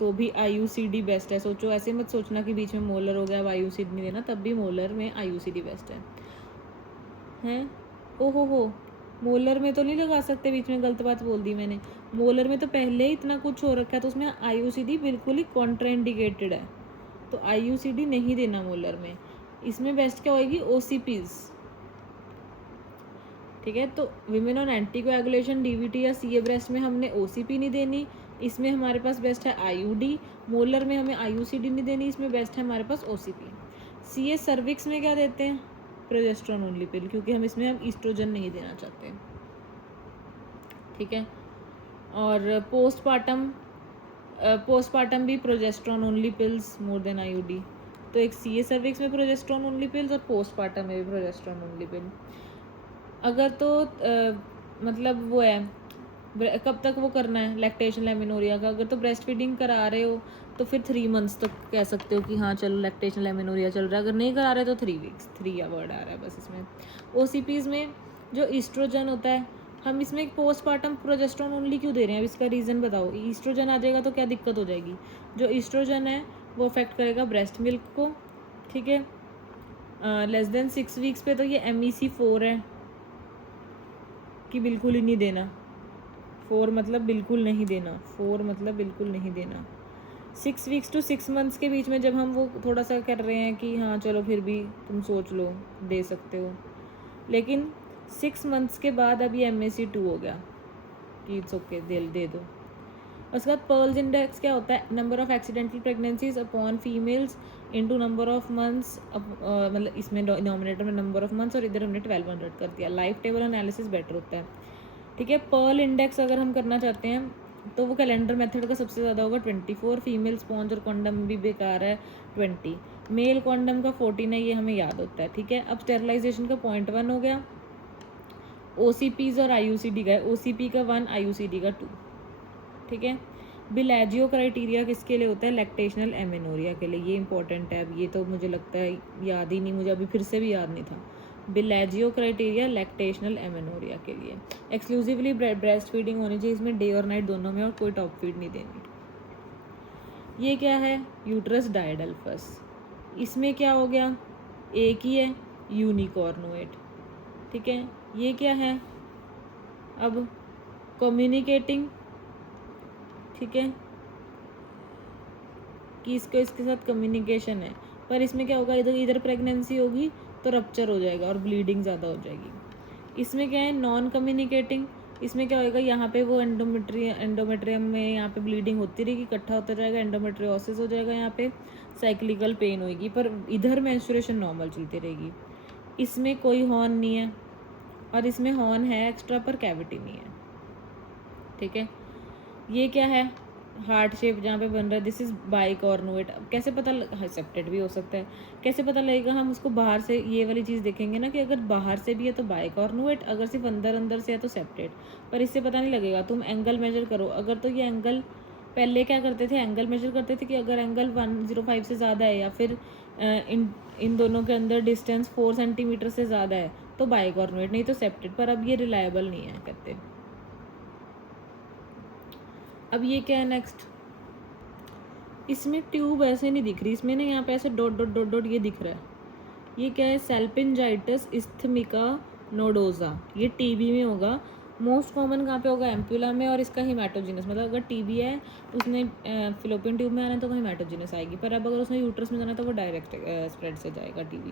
तो भी IUCD बेस्ट है। सोचो, ऐसे मत सोचना कि बीच में मोलर हो गया अब IUCD नहीं देना, तब भी मोलर में IUCD बेस्ट है, हैं। हो मोलर में तो नहीं लगा सकते, बीच में गलत बात बोल दी मैंने। मोलर में तो पहले ही इतना कुछ हो रखा है तो उसमें IUCD बिल्कुल ही कॉन्ट्राइंडिकेटेड है, तो IUCD नहीं देना मोलर में। इसमें बेस्ट क्या होएगी, OCPs, ठीक है। तो women on anti coagulation DVT या सीए ब्रेस्ट में हमने OCP नहीं देनी, इसमें हमारे पास बेस्ट है IUD। मोलर में हमें IUCD नहीं देनी, इसमें बेस्ट है हमारे पास OCP। सीए सर्विक्स में क्या देते हैं, प्रोजेस्टेरॉन ओनली पिल, क्योंकि हम इसमें हम ईस्ट्रोजन नहीं देना चाहते, ठीक है। और पोस्टपार्टम भी progesterone only pills more than IUD। तो एक सीए सर्विक्स में प्रोजेस्टेरॉन ओनली पिल्स और पोस्टपार्टम में भी प्रोजेस्टेरॉन ओनली पिल। अगर तो मतलब वो है कब तक वो करना है लैक्टेशन लेमिनोरिया का, अगर तो ब्रेस्ट फीडिंग करा रहे हो तो फिर 3 मंथ्स तक कह सकते हो कि हाँ चलो लैक्टेशन लेमिनोरिया चल रहा है। अगर नहीं करा रहे तो 3 वीक्स, 3 या वर्ड आ रहा है बस इसमें। OCPs में जो ईस्ट्रोजन होता है, हम इसमें एक पोस्टपार्टम प्रोजेस्टेरॉन ओनली क्यों दे रहे हैं, अब इसका रीज़न बताओ। ईस्ट्रोजन आ जाएगा तो क्या दिक्कत हो जाएगी, जो ईस्ट्रोजन है वो अफेक्ट करेगा ब्रेस्ट मिल्क को, ठीक है। लेस देन 6 वीक्स पे तो ये MEC4 है कि बिल्कुल ही नहीं देना, 4 मतलब बिल्कुल नहीं देना, 4 मतलब बिल्कुल नहीं देना। 6 वीक्स टू 6 मंथ्स के बीच में जब हम वो थोड़ा सा कर रहे हैं कि हाँ चलो फिर भी तुम सोच लो दे सकते हो, लेकिन 6 मंथ्स के बाद अब ये MAC2 हो गया कि इट्स ओके दे दो। उसके बाद पर्ल्स इंडेक्स क्या होता है, number of accidental pregnancies upon females into number of months, मतलब इसमें डिनोमिनेटर में नंबर ऑफ मंथ्स और इधर हमने 1200 कर दिया। लाइफ टेबल एनालिसिस बेटर होता है, ठीक है। पर्ल इंडेक्स अगर हम करना चाहते हैं तो वो कैलेंडर मेथड का सबसे ज़्यादा होगा 24, फीमेल स्पॉन्ज और कॉन्डम भी बेकार है 20, मेल कॉन्डम का 14 है, ये हमें याद होता है, ठीक है। अब स्टेरलाइजेशन का 0.1 हो गया, OCPs और IUCD का है, OCP का 1, IUCD का 2, ठीक है। बिलैजियो क्राइटेरिया किसके लिए होता है, लैक्टेशनल एमेनोरिया के लिए, ये इंपॉर्टेंट है। अब ये तो मुझे लगता है याद ही नहीं, मुझे अभी फिर से भी याद नहीं था। बिलैजियो क्राइटेरिया लैक्टेशनल एमेनोरिया के लिए एक्सक्लूसिवली ब्रेस्ट फीडिंग होनी चाहिए, इसमें डे और नाइट दोनों में, और कोई टॉप फीड नहीं देनी। ये क्या है, यूट्रस डायडल्फस, इसमें क्या हो गया, एक ही है यूनिकॉर्नुएट, ठीक है। ये क्या है, अब कम्युनिकेटिंग, ठीक है, कि इसके साथ कम्युनिकेशन है, पर इसमें क्या होगा, इधर प्रेगनेंसी होगी तो रप्चर हो जाएगा और ब्लीडिंग ज़्यादा हो जाएगी। इसमें क्या है, नॉन कम्युनिकेटिंग। इसमें क्या होएगा, यहाँ पे वो एंडोमेट्रियम में यहाँ पे ब्लीडिंग होती रहेगी, इकट्ठा होता जाएगा, एंडोमेट्रियोसिस हो जाएगा, यहाँ पे साइक्लिकल पेन होएगी, पर इधर मेंस्ट्रुएशन नॉर्मल चलती रहेगी। इसमें कोई हॉर्न नहीं है, और इसमें हॉर्न है एक्स्ट्रा पर कैविटी नहीं है। ठीक है, ये क्या है, हार्ट शेप जहाँ पे बन रहा है, दिस इज बाइकॉर्नुएट। कैसे पता सेप्टेड भी हो सकता है, कैसे पता लगेगा, हम उसको बाहर से ये वाली चीज़ देखेंगे ना कि अगर बाहर से भी है तो बाइकॉर्नुएट, अगर सिर्फ अंदर अंदर से है तो सेप्टेड। पर इससे पता नहीं लगेगा, तुम एंगल मेजर करो। अगर तो ये एंगल, पहले क्या करते थे, एंगल मेजर करते थे कि अगर एंगल 105 से ज़्यादा है, या फिर इन दोनों के अंदर डिस्टेंस 4 सेंटीमीटर से ज़्यादा है तो बाइकॉर्नुएट, नहीं तो सेप्टेड। पर अब ये रिलायबल नहीं है कहते। अब ये क्या है नेक्स्ट, इसमें ट्यूब ऐसे नहीं दिख रही, इसमें ना यहाँ पे ऐसे डॉट डॉट डॉट डॉट ये दिख रहा है। ये क्या है, सेल्पिंजाइटिस इस्थमिका नोडोजा। ये टीबी में होगा। मोस्ट कॉमन कहाँ पे होगा, एम्पुला में, और इसका हिमेटोजिनस, मतलब अगर टीबी है उसने फिलोपियन ट्यूब में आना है तो वो हिमेटोजिनस आएगी, पर अब अगर उसने यूट्रस में जाना है तो वो डायरेक्ट स्प्रेड से जाएगा टीबी।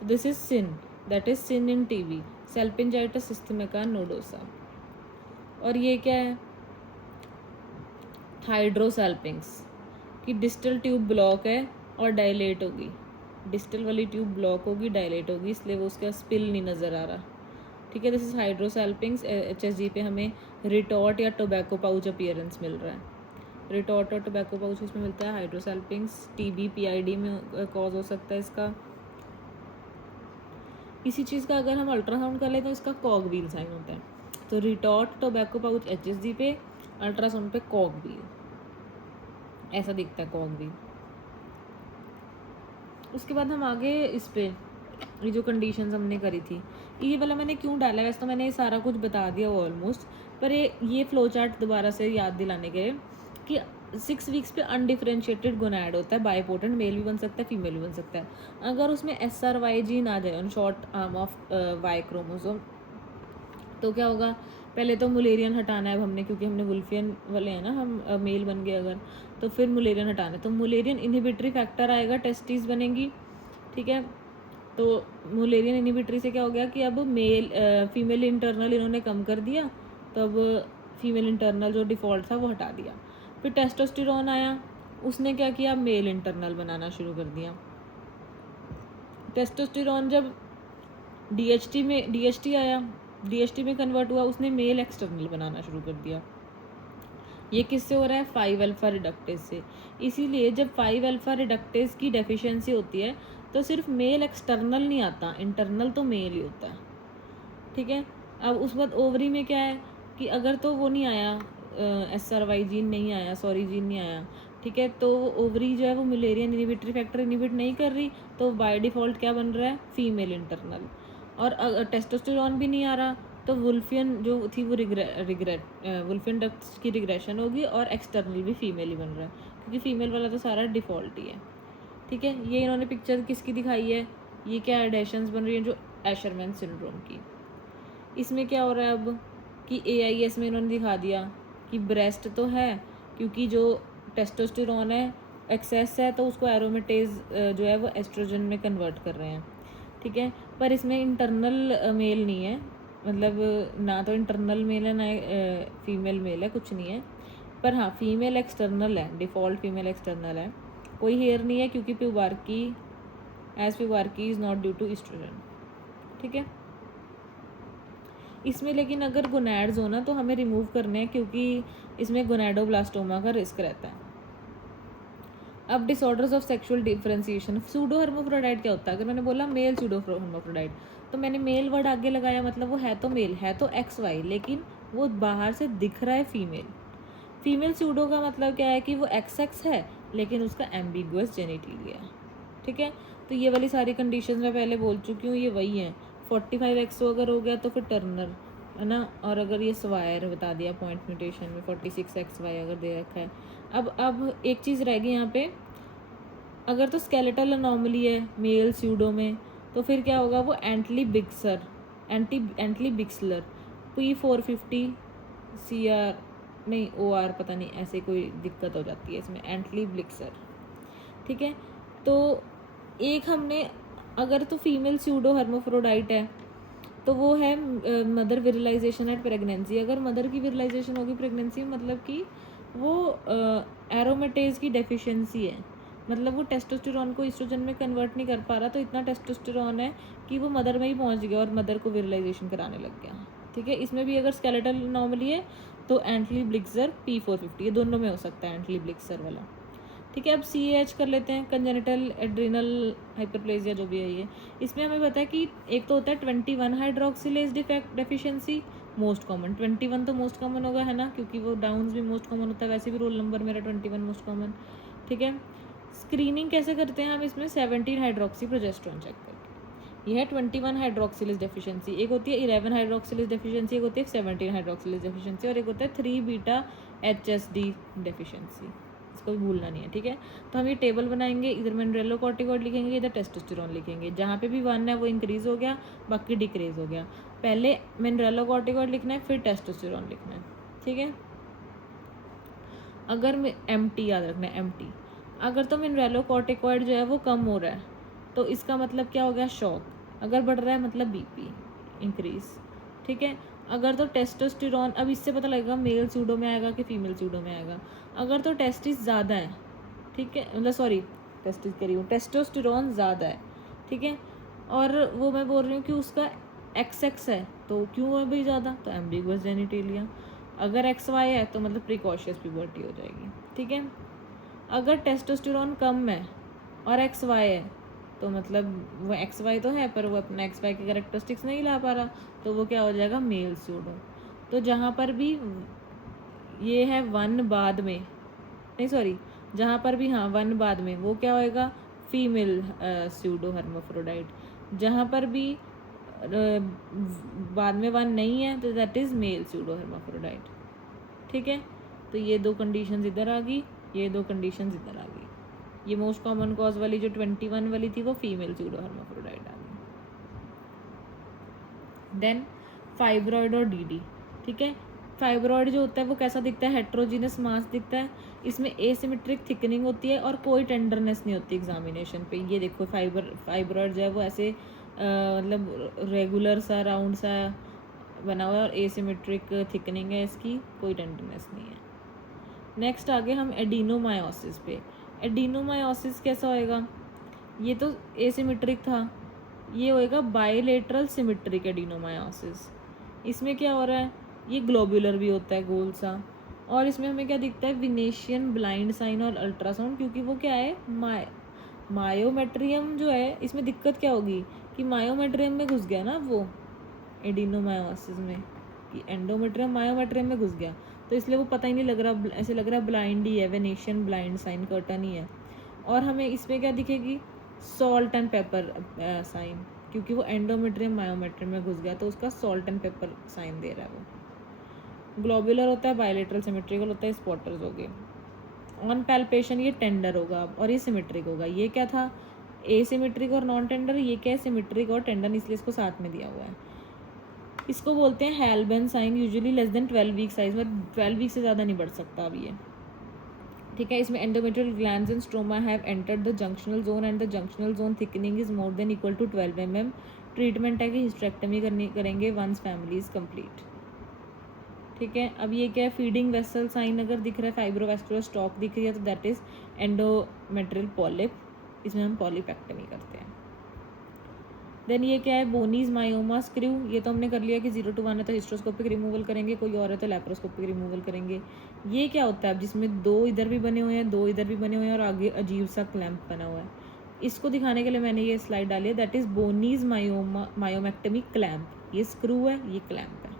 तो this is SIN, that is SIN in TB, salpingitis isthmica nodosa. और ये क्या है, हाइड्रोसेल्पिंग्स, कि डिस्टल ट्यूब ब्लॉक है और डायलेट होगी, डिस्टल वाली ट्यूब ब्लॉक होगी, डायलेट होगी, इसलिए वो उसका स्पिल नहीं नज़र आ रहा। ठीक है, दिस इज हाइड्रोसेल्पिंग्स। HSG पे हमें रिटॉर्ट या टोबैको पाउच अपीयरेंस मिल रहा है। रिटॉर्ट और टोबैको पाउच इसमें मिलता है। हाइड्रोसेल्पिंग्स TB PID में कॉज हो सकता है इसका। इसी चीज़ का अगर हम अल्ट्रासाउंड कर ले तो इसका कॉग व्हील साइन होता है। तो रिटॉर्ट टोबैको पाउच HSG पे, अल्ट्रासाउंड पे कॉग व्हील, ऐसा दिखता है कॉग व्हील। उसके बाद हम आगे इस पे, ये जो कंडीशंस हमने करी थी, ये वाला मैंने क्यों डाला है, वैसे तो मैंने ये सारा कुछ बता दिया ऑलमोस्ट, पर ये फ्लो चार्ट दोबारा से याद दिलाने के कि 6 वीक्स पे अनडिफरेंशिएटेड गोनैड होता है, बाइपोटेंट, मेल भी बन सकता है फीमेल भी बन सकता है। अगर उसमें SRY जीन आ जाए on short arm of Y chromosome, तो क्या होगा, पहले तो मुलेरियन हटाना है अब हमने, क्योंकि हमने वुल्फियन वाले हैं ना हम, मेल बन गए अगर, तो फिर मुलेरियन हटाना है, तो मुलेरियन इनहिबिटरी फैक्टर आएगा, टेस्टिस बनेंगी। ठीक है, तो मुलेरियन इनहिबिटरी से क्या हो गया कि अब फीमेल इंटरनल इन्होंने कम कर दिया, तो अब फीमेल इंटरनल जो डिफ़ॉल्ट था वो हटा दिया। फिर टेस्टोस्टेरोन आया, उसने क्या किया, मेल इंटरनल बनाना शुरू कर दिया। टेस्टोस्टेरोन जब DHT आया, DHT में कन्वर्ट हुआ, उसने मेल एक्सटर्नल बनाना शुरू कर दिया। ये किससे हो रहा है, 5 अल्फा रिडक्टेज से। इसीलिए जब 5 अल्फा रिडक्टेज की डेफिशिएंसी होती है तो सिर्फ मेल एक्सटर्नल नहीं आता, इंटरनल तो मेल ही होता है। ठीक है, अब उस बाद ओवरी में क्या है कि अगर तो वो नहीं आया, SRY जीन नहीं आया, जीन नहीं आया, ठीक है, तो ओवरी जो है वो मुलेरियन इनहिबिटरी फैक्टर इनहिबिट नहीं कर रही, तो बाय डिफ़ॉल्ट क्या बन रहा है, फीमेल इंटरनल। और टेस्टोस्टेरोन भी नहीं आ रहा, तो वुल्फियन जो थी वो वुल्फियन डक्ट्स की रिग्रेशन होगी, और एक्सटर्नल भी फीमेल ही बन रहा है, क्योंकि फीमेल वाला तो सारा डिफ़ॉल्ट ही है। ठीक है, ये इन्होंने पिक्चर किसकी दिखाई है, ये क्या एडेशंस बन रही हैं, जो एशरमैन सिंड्रोम की। इसमें क्या हो रहा है अब कि AIS में इन्होंने दिखा दिया कि ब्रेस्ट तो है, क्योंकि जो टेस्टोस्टेरोन है एक्सेस है, तो उसको एरोमेटेज जो है वो एस्ट्रोजन में कन्वर्ट कर रहे हैं। ठीक है, पर इसमें इंटरनल मेल नहीं है, मतलब ना तो इंटरनल मेल है ना फीमेल मेल है, कुछ नहीं है। पर हाँ, फीमेल एक्सटर्नल है, डिफ़ॉल्ट फीमेल एक्सटर्नल है, कोई हेयर नहीं है, क्योंकि pubarche is not due to oestrogen. ठीक है, इसमें लेकिन अगर गोनैड्स हो ना तो हमें रिमूव करने हैं, क्योंकि इसमें गोनैडोब्लास्टोमा का रिस्क रहता है। अब disorders of sexual differentiation, pseudo hermaphrodite क्या होता है, अगर मैंने बोला मेल सूडो हर्माफ्रोडाइट, तो मैंने मेल वर्ड आगे लगाया, मतलब वो है तो मेल, है तो XY, लेकिन वो बाहर से दिख रहा है फीमेल। फीमेल सूडो का मतलब क्या है कि वो XX है, लेकिन उसका एम्बिगुअस जेनिटलिया है। ठीक है, तो ये वाली सारी कंडीशंस मैं पहले बोल चुकी हूँ, ये वही हैं। 45XO अगर हो गया तो फिर टर्नर है ना, और अगर ये स्वायर बता दिया पॉइंट म्यूटेशन में, 46XY अगर दे रखा है। अब एक चीज़ रह गई यहाँ पे, अगर तो स्केलेटल अनोमली है मेल स्यूडो में, तो फिर क्या होगा, वो एंटली बिक्सलर P450 CR नहीं OR पता नहीं, ऐसे कोई दिक्कत हो जाती है इसमें, एंटली ब्लिक्सर। ठीक है, तो एक हमने, अगर तो फीमेल स्यूडो हर्माफ्रोडाइट है तो वो है मदर विरलाइजेशन एट प्रेगनेंसी। अगर मदर की विरलाइजेशन होगी प्रेगनेंसी में, मतलब कि वो एरोमेटेज की डेफिशिएंसी है, मतलब वो टेस्टोस्टेरोन को ईस्ट्रोजन में कन्वर्ट नहीं कर पा रहा, तो इतना टेस्टोस्टेरोन है कि वो मदर में ही पहुंच गया और मदर को विरलाइजेशन कराने लग गया। ठीक है, इसमें भी अगर स्केलेटल नॉर्मली है तो एंटली ब्लिक्सर P450, ये दोनों में हो सकता है, एंटली ब्लिक्सर वाला। ठीक है, अब CAH कर लेते हैं, कंजेनिटल एड्रिनल हाइपरप्लेजिया जो भी है ये। इसमें हमें पता है कि एक तो होता है 21 hydroxylase defect deficiency, most common 21 तो मोस्ट कॉमन होगा, है ना, क्योंकि वो डाउन्स भी मोस्ट कॉमन होता है, वैसे भी रोल नंबर मेरा 21 मोस्ट कॉमन। ठीक है, स्क्रीनिंग कैसे करते हैं हम इसमें, 17 हाइड्रोक्सी प्रोजेस्टेरोन चेक करके। यह है 21 हाइड्रोक्सिलेज डेफिशिएंसी, एक होती है 11 हाइड्रोक्सिलेज डेफिशिएंसी, एक होती है 17 हाइड्रोक्सिलेज डेफिशिएंसी, और एक होता है 3 बीटा HSD डेफिशिएंसी, इसको भी भूलना नहीं है। ठीक है, तो हम ये टेबल बनाएंगे, इधर मिनरेलोकॉर्टिकॉइड लिखेंगे, इधर टेस्टोस्टेरोन लिखेंगे, जहाँ पे भी 1 है वो इंक्रीज हो गया, बाकी डिक्रीज हो गया। पहले मिनरेलोकॉर्टिकॉइड लिखना है, फिर टेस्टोस्टेरोन लिखना है। ठीक है, अगर MT याद रखना है, MT अगर तो मिनरेलोकॉर्टिकॉइड जो है वो कम हो रहा है तो इसका मतलब क्या हो गया, शॉक। अगर बढ़ रहा है मतलब BP इंक्रीज। ठीक है, अगर तो टेस्टोस्टेरोन, अब इससे पता लगेगा मेल सूडो में आएगा कि फीमेल सूडो में आएगा। अगर तो टेस्टिस ज़्यादा है, ठीक है, मतलब सॉरी टेस्टिस कह रही हूँ, टेस्टोस्टेरोन ज़्यादा है, ठीक है, और वो मैं बोल रही हूँ कि उसका XX है, तो क्यों है भाई ज़्यादा, तो एम्बिगुअस जेनिटेलिया। अगर XY है तो मतलब प्रिकॉशियस प्यूबर्टी हो जाएगी। ठीक है, अगर टेस्टोस्टेरोन कम है और XY है तो मतलब वो XY तो है पर वो अपना XY के कैरेक्टरिस्टिक्स नहीं ला पा रहा, तो वो क्या हो जाएगा, मेल सूडो। तो जहाँ पर भी ये है 1 बाद में, नहीं सॉरी, जहाँ पर भी हाँ 1 बाद में, वो क्या होएगा, फीमेल सूडो हर्माफ्रोडाइट। जहाँ पर भी बाद में 1 नहीं है तो that is male pseudo hermaphrodite. ठीक है, तो ये 2 कंडीशंस इधर आ गई, ये 2 कंडीशंस इधर आ गई। ये मोस्ट कॉमन कॉज वाली जो 21 वाली थी वो फीमेल सूडो हर्माफ्रोडाइट आ गई। देन फाइब्रॉइड और DD। ठीक है, फाइब्रॉइड जो होता है वो कैसा दिखता है, हेट्रोजीनस मास दिखता है, इसमें एसिमेट्रिक थिकनिंग होती है और कोई टेंडरनेस नहीं होती एग्जामिनेशन पे। ये देखो फाइब्रॉइड जो है वो ऐसे मतलब रेगुलर सा राउंड सा बना हुआ है और एसिमेट्रिक थिकनिंग है इसकी, कोई टेंडरनेस नहीं है। नेक्स्ट आगे हम एडिनोमायोसिस पे। एडिनोमायोसिस कैसा होएगा, ये तो एसिमेट्रिक था, ये होएगा बायलेटरल सिमेट्रिक एडिनोमायोसिस। इसमें क्या हो रहा है, ये ग्लोबुलर भी होता है गोल सा, और इसमें हमें क्या दिखता है, विनेशियन ब्लाइंड साइन और अल्ट्रासाउंड, क्योंकि वो क्या है, मायोमेट्रियम जो है, इसमें दिक्कत क्या होगी कि मायोमेट्रियम में घुस गया ना वो एडिनोमायोसिस में, कि एंडोमेट्रियम मायोमेट्रियम में घुस गया, तो इसलिए वो पता ही नहीं लग रहा, ऐसे लग रहा है ब्लाइंड ही है, वेनेशियन ब्लाइंड साइन कर्टन ही है। और हमें इसमें क्या दिखेगी, सॉल्ट एंड पेपर साइन, क्योंकि वो एंडोमेट्रियम मायोमेट्रियम में घुस गया तो उसका सॉल्ट एंड पेपर साइन दे रहा है वो। ग्लोबुलर होता है, बायलेटरल सिमेट्रिकल होता है, स्पॉटर्स हो गए। ऑन पैल्पेशन ये टेंडर होगा और ये सिमेट्रिक होगा। ये क्या था, एसिमेट्रिक और नॉन टेंडर, ये क्या है, सिमेट्रिक और टेंडर, इसलिए इसको साथ में दिया हुआ है। इसको बोलते हैं हेल्बन sign, usually less than 12 week size में, 12 वीक से ज़्यादा नहीं बढ़ सकता अब ये। ठीक है, इसमें endometrial glands and stroma have entered the junctional zone and the junctional zone thickening is more than equal to 12 mm। Treatment है कि हिस्टेक्टमी करेंगे वंस फैमिली इज कंप्लीट। ठीक है, अब ये क्या है, फीडिंग वेसल साइन अगर दिख रहा है, फाइब्रोवेस्कुलर स्टॉक दिख रही है तो दैट इज एंडोमेट्रियल पॉलिप, इसमें हम पॉलीपेक्टमी करते हैं। देन ये क्या है, बोनीज मायोमा स्क्रू, ये तो हमने कर लिया कि 0 to 1 है तो हिस्ट्रोस्कोपिक रिमूवल करेंगे, कोई और है तो लैप्रोस्कोपिक रिमूवल करेंगे। ये क्या होता है, अब जिसमें 2 इधर भी बने हुए हैं, 2 इधर भी बने हुए हैं और आगे अजीब सा क्लैंप बना हुआ है, इसको दिखाने के लिए मैंने ये स्लाइड डाली है, दैट इज बोनीज मायोमेक्टमी क्लैंप। ये स्क्रू है, ये क्लैंप है।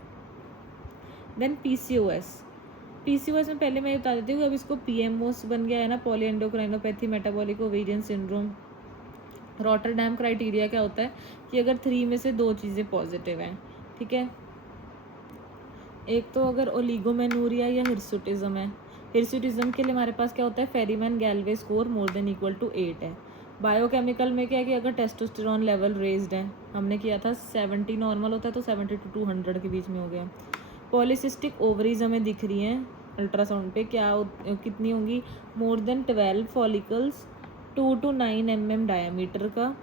देन PCOS में पहले मैं बता देती हूँ, अब इसको PMOS बन गया है ना, poly एंडोक्राइनोपैथी metabolic ovarian syndrome. Rotterdam criteria क्या होता है कि अगर 3 में से 2 चीज़ें पॉजिटिव हैं, ठीक है, एक तो अगर ओलिगोमेनूरिया या हिर्सुटिज्म है, हिर्सुटिज्म के लिए हमारे पास क्या होता है, Ferriman Gallwey score more than equal to 8 है। बायोकेमिकल में क्या है कि अगर टेस्टोस्टेरोन लेवल रेज्ड है, हमने किया था 70 नॉर्मल होता है तो 70 to 200 के बीच में हो गया। पॉलीसिस्टिक ओवरीज हमें दिख रही हैं अल्ट्रासाउंड पे, क्या कितनी होंगी, more than 12 follicles 2 to 9 mm diameter का,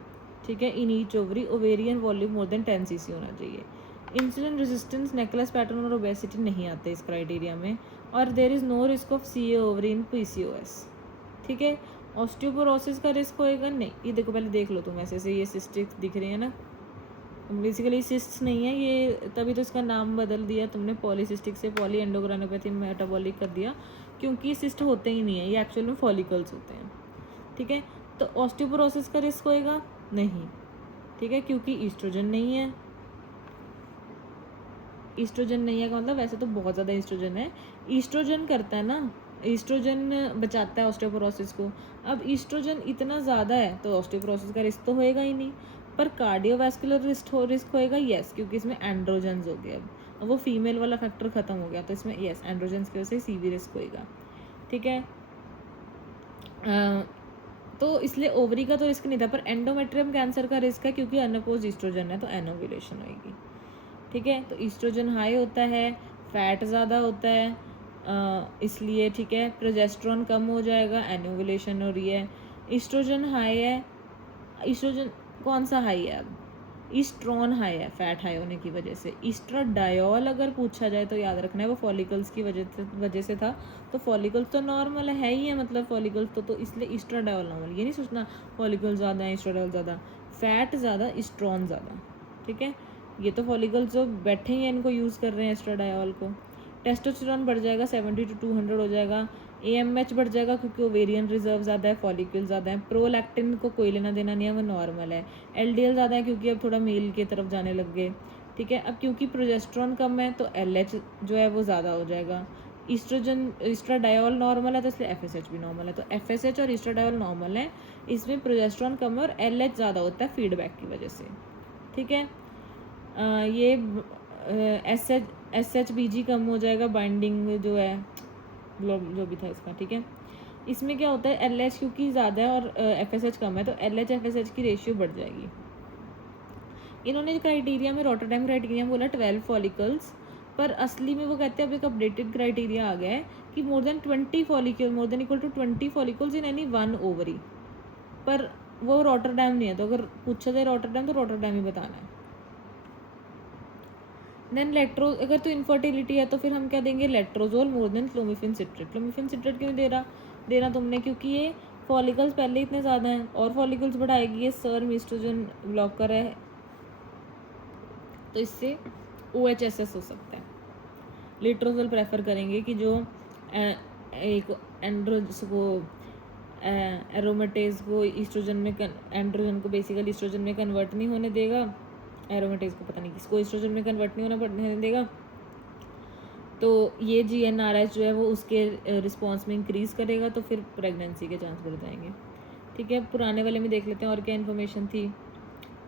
ठीक है, in each ovary. Ovarian volume more than 10 cc होना चाहिए। इंसुलिन रेजिस्टेंस, नेकलेस पैटर्न और ओबेसिटी नहीं आते इस क्राइटेरिया में। और there is no risk of C A ovary in PCOS। ठीक है, ऑस्टियोपोरोसिस का रिस्क होएगा नहीं। ये देखो, पहले देख लो तुम, ऐसे से ये सिस्टिक्स दिख रही है ना, बेसिकली सिस्ट्स नहीं है ये, तभी तो इसका नाम बदल दिया तुमने, पॉलीसिस्टिक से पॉली एंडोग्रानोपैथी मेटाबॉलिक कर दिया, क्योंकि सिस्ट होते ही नहीं है, ये एक्चुअल में फॉलिकल्स होते हैं। ठीक है, तो ऑस्टियोपोरोसिस का रिस्क होएगा नहीं। ठीक है, क्योंकि ईस्ट्रोजन नहीं है। ईस्ट्रोजन नहीं है का मतलब वैसे तो बहुत ज़्यादा ईस्ट्रोजन है, ईस्ट्रोजन करता है ना, ईस्ट्रोजन बचाता है ऑस्टियोपोरोसिस को। अब ईस्ट्रोजन इतना ज़्यादा है तो ऑस्टियोपोरोसिस का रिस्क तो होएगा ही नहीं। पर कार्डियोवैस्कुलर रिस्क होएगा, येस, क्योंकि इसमें एंड्रोजन्स हो गए। अब वो फीमेल वाला फैक्टर खत्म हो गया, तो इसमें येस एंड्रोजन्स की वजह से सीवी रिस्क होएगा। ठीक है, तो इसलिए ओवरी का तो रिस्क नहीं था, पर एंडोमेट्रियम कैंसर का रिस्क है, क्योंकि अनअपोज्ड ईस्ट्रोजन है तो एनोवुलेशन होएगी। ठीक है, तो ईस्ट्रोजन हाई होता है, फैट ज़्यादा होता है, इसलिए ठीक है प्रोजेस्टेरॉन कम हो जाएगा, एनोवुलेशन हो रही है। ईस्ट्रोजन हाई है, ईस्ट्रोजन कौन सा हाई है? अब ईस्ट्रॉन हाई है, फैट हाई होने की वजह से। ईस्ट्राडायोल अगर पूछा जाए तो याद रखना है वो फॉलिकल्स की वजह से था, तो फॉलिकल्स तो नॉर्मल है ही है, मतलब फॉलिकल्स तो इसलिए ईस्ट्राडायोल नॉर्मल। ये नहीं सोचना फॉलिकल्स ज़्यादा है ईस्ट्राडायोल ज़्यादा, फैट ज़्यादा, ईस्ट्रॉन ज़्यादा। ठीक है, ये तो फॉलिकल्स जो बैठे हैं इनको यूज़ कर रहे हैं एस्ट्राडायोल को। टेस्टोस्टेरोन बढ़ जाएगा, 70 to 200 हो जाएगा। AMH बढ़ जाएगा क्योंकि ओवेरियन रिजर्व ज़्यादा है, फॉलिकल ज़्यादा है। प्रोलैक्टिन को कोई लेना देना नहीं है, वो नॉर्मल है। LDL ज़्यादा है क्योंकि अब थोड़ा मेल की तरफ जाने लग गए। ठीक है, अब क्योंकि प्रोजेस्टेरॉन कम है तो LH जो है वो ज़्यादा हो जाएगा। ईस्ट्राडायोल नॉर्मल है तो इसलिए FSH भी नॉर्मल है, तो FSH और ईस्ट्राडायोल नॉर्मल है, इसमें प्रोजेस्टेरॉन कम है और LH ज़्यादा होता है फीडबैक की वजह से। ठीक है, ये SHBG कम हो जाएगा, बाइंडिंग जो है जो भी था इसका। ठीक है, इसमें क्या होता है, LH क्योंकि ज़्यादा है और FSH कम है तो LH FSH की रेशियो बढ़ जाएगी। इन्होंने क्राइटेरिया में, रॉटरडैम क्राइटेरिया में बोला 12 फॉलिकल्स, पर असली में वो कहते हैं अब एक अपडेटेड क्राइटेरिया आ गया है कि more than 20 follicle, more than equal to 20 follicles in any one ovary. पर वो रॉटरडैम नहीं है, तो अगर पूछा जाए रॉटरडैम तो रॉटरडैम ही बताना है। देन अगर तो इनफर्टिलिटी है तो फिर हम क्या देंगे, letrozole more than clomiphene citrate. Clomiphene citrate क्यों देना तुमने, क्योंकि ये फॉलिकल्स पहले इतने ज़्यादा हैं और फॉलिकल्स बढ़ाएगी, ये सर्म ईस्ट्रोजन ब्लॉकर है, तो इससे OHSS हो सकता है। लेट्रोजोल प्रेफर करेंगे कि जो एक एंड्रोज को एरोमेटेज को ईस्ट्रोजन में एंड्रोजन को बेसिकली ईस्ट्रोजन में कन्वर्ट नहीं होने देगा, एरोमेटेज को पता नहीं किसको ईस्ट्रोजन में कन्वर्ट नहीं होने देगा, तो ये GnRH जो है वो उसके रिस्पॉन्स में इंक्रीज़ करेगा, तो फिर प्रेगनेंसी के चांस बढ़ जाएंगे। ठीक है, पुराने वाले में देख लेते हैं और क्या इन्फॉर्मेशन थी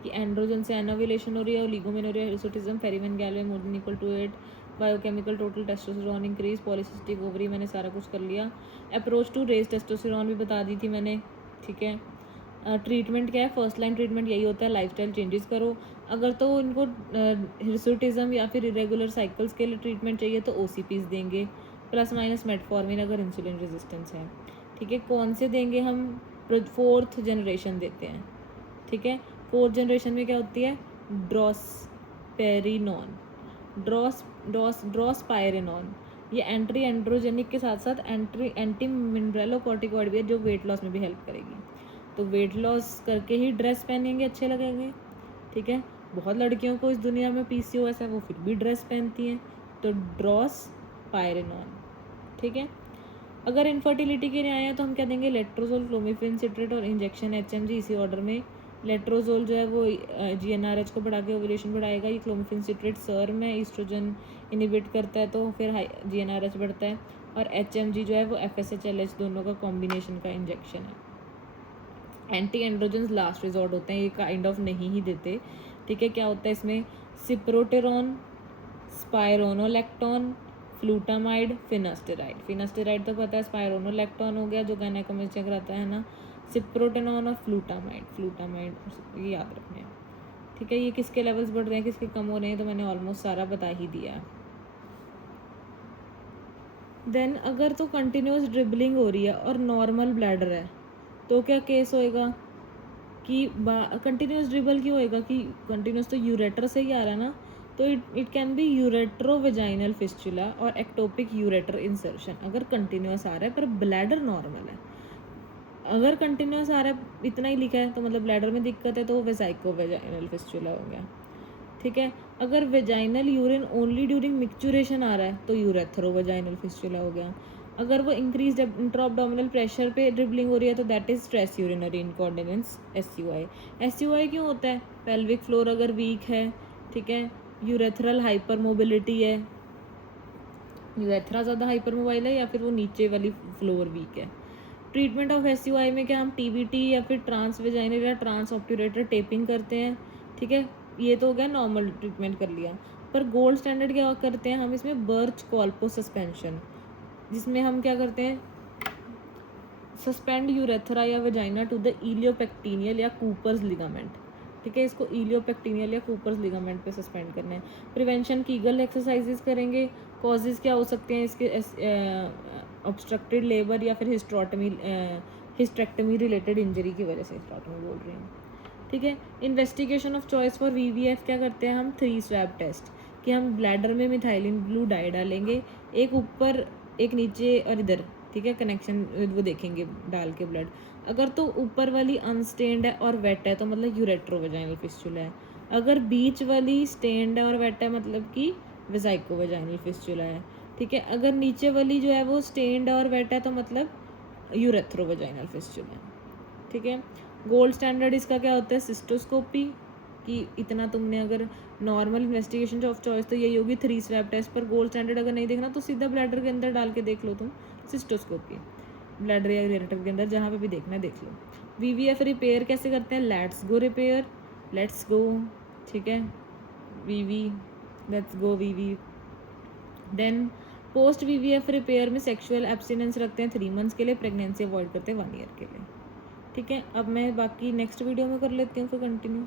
कि एंड्रोजन से एनोवुलेशन हो रही है, oligomenorrhoea, hirsutism, Ferriman Gallwey more than equal to 8, biochemical total testosterone increase, polycystic ovary, मैंने सारा कुछ कर लिया। अप्रोच टू रेज टेस्टोस्टेरोन भी बता दी थी मैंने। ठीक है, ट्रीटमेंट क्या है, फर्स्ट लाइन ट्रीटमेंट यही होता है, लाइफस्टाइल चेंजेस करो। अगर तो इनको हिर्सुटिज्म या फिर इरेगुलर साइकिल्स के लिए ट्रीटमेंट चाहिए तो OCPs देंगे, प्लस माइनस मेटफॉर्मिन अगर इंसुलिन रेजिस्टेंस है। ठीक है, कौन से देंगे हम, 4th जनरेशन देते हैं। ठीक है, 4th जनरेशन में क्या होती है, ड्रॉसपेरिनॉन, ड्रॉसपायरिनॉन, ये एंट्री एंड्रोजेनिक के साथ साथ एंटी मिनरलोकॉर्टिकॉइड भी है, जो वेट लॉस में भी हेल्प करेगी। तो वेट लॉस करके ही ड्रेस पहनेंगे, अच्छे लगेंगे। ठीक है, बहुत लड़कियों को इस दुनिया में PCOS है, वो फिर भी ड्रेस पहनती हैं, तो ड्रॉसपायरिनॉन। ठीक है, अगर इनफर्टिलिटी के लिए आए हैं तो हम क्या देंगे, लेट्रोजोल, क्लोमिफेन सिट्रेट और इंजेक्शन HMG, इसी ऑर्डर में। लेट्रोजोल जो है वो GnRH को बढ़ा के ओवुलेशन बढ़ाएगा, ये क्लोमिफेन सिट्रेट सर्म है, ईस्ट्रोजन इनिबिट करता है तो फिर GnRH बढ़ता है, और HMG जो है वो FSH LH दोनों का कॉम्बिनेशन का इंजेक्शन है। एंटी एंड्रोजन्स लास्ट रिजॉर्ट होते हैं, ये काइंड ऑफ नहीं ही देते। ठीक है, क्या होता है इसमें, सिप्रोटेरॉन, स्पायरोनोलैक्टोन, फ्लूटामाइड, फिनास्टेराइड तो पता है, स्पायरोनोलैक्टोन हो गया जो गायनेकोमेस्टिया चेक रहता है ना, सिप्रोटेनॉन और फ्लूटामाइड ये याद रखने हैं। ठीक है, ये किसके लेवल्स बढ़ रहे हैं किसके कम हो रहे हैं तो मैंने ऑलमोस्ट सारा बता ही दिया। देन अगर तो कंटिन्यूस ड्रिबलिंग हो रही है और नॉर्मल ब्लैडर है तो क्या केस होएगा, कि कंटिन्यूस ड्रिबल क्यों होएगा कि कंटिन्यूस तो यूरेटर से ही आ रहा है ना, तो इट कैन बी यूरेट्रोवेजाइनल फिस्चुला और एक्टोपिक यूरेटर इंसर्शन अगर कंटिन्यूस आ रहा है पर ब्लैडर नॉर्मल है। अगर कंटिन्यूस आ रहा है इतना ही लिखा है तो मतलब ब्लैडर में दिक्कत है, तो वो वेजाइकोवेजाइनल फिस्चुला हो गया। ठीक है, अगर vaginal urine only during micturition आ रहा है तो यूरेथ्रोवेजाइनल फिस्चुला हो गया। अगर वो इंक्रीज इंट्राअब्डोमिनल प्रेशर पे ड्रिबलिंग हो रही है तो that is stress urinary incontinence SUI। SUI क्यों होता है? पेल्विक फ्लोर अगर वीक है, ठीक है, यूरेथ्रल हाइपर मोबिलिटी है, यूरेथ्रा ज़्यादा हाइपर मोबाइल है या फिर वो नीचे वाली फ्लोर वीक है। ट्रीटमेंट ऑफ SUI में क्या हम TBT या फिर ट्रांस वेजाइनल या ट्रांस ऑब्ट्यूरेटर टेपिंग करते हैं। ठीक है, ये तो हो गया नॉर्मल ट्रीटमेंट कर लिया, पर गोल्ड स्टैंडर्ड क्या करते हैं हम इसमें? बर्च कॉल्पो सस्पेंशन, जिसमें हम क्या करते हैं? सस्पेंड यूरेथ्रा या वेजाइना टू द इलियोपेक्टिनियल या कूपर्स लिगामेंट। ठीक है, इसको इलियोपेक्टिनियल या कूपर्स लिगामेंट पे सस्पेंड करना है। प्रिवेंशन कीगल एक्सरसाइजेस करेंगे। कॉजेज क्या हो सकते हैं इसके? ऑब्स्ट्रक्टेड लेबर या फिर हिस्टेक्टमी रिलेटेड इंजरी की वजह से हिस्टेक्टमी बोल रही हूँ। ठीक है, investigation of choice for VVF क्या करते हैं हम? 3 स्वैब टेस्ट, कि हम ब्लैडर में मिथाइलिन ब्लू डाई डालेंगे, एक ऊपर एक नीचे और इधर, ठीक है, कनेक्शन वो देखेंगे डाल के ब्लड। अगर तो ऊपर वाली अनस्टेन्ड है और वेट है तो मतलब यूरेट्रोवेजाइनल फिस्चुला है। अगर बीच वाली स्टेन्ड है और वेट है मतलब कि वेजाइकोवेजाइनल फिस्चुला है। ठीक है, अगर नीचे वाली जो है वो स्टेन्ड और वेट है तो मतलब यूरेथ्रोवेजाइनल फिस्चुला है। ठीक है, गोल्ड स्टैंडर्ड इसका क्या होता है? सिस्टोस्कोपी, कि इतना तुमने अगर नॉर्मल इन्वेस्टिगेशन ऑफ चॉइस तो यही होगी 3 स्वैब टेस्ट, पर गोल्ड स्टैंडर्ड अगर नहीं देखना तो सीधा ब्लैडर के अंदर डाल के देख लो तुम, सिस्टोस्कोपी, ब्लैडर या यूरेटर के अंदर जहाँ पे भी देखना है देख लो। VVF रिपेयर कैसे करते हैं? Let's go repair, let's go, ठीक है, let's go VV। Then post VVF repair में सेक्सुअल एब्सटिनेंस रखते हैं 3 मंथ्स के लिए, प्रेगनेंसी अवॉइड करते हैं 1 ईयर के लिए। ठीक है, अब मैं बाकी नेक्स्ट वीडियो में कर लेती हूँ फिर कंटिन्यू।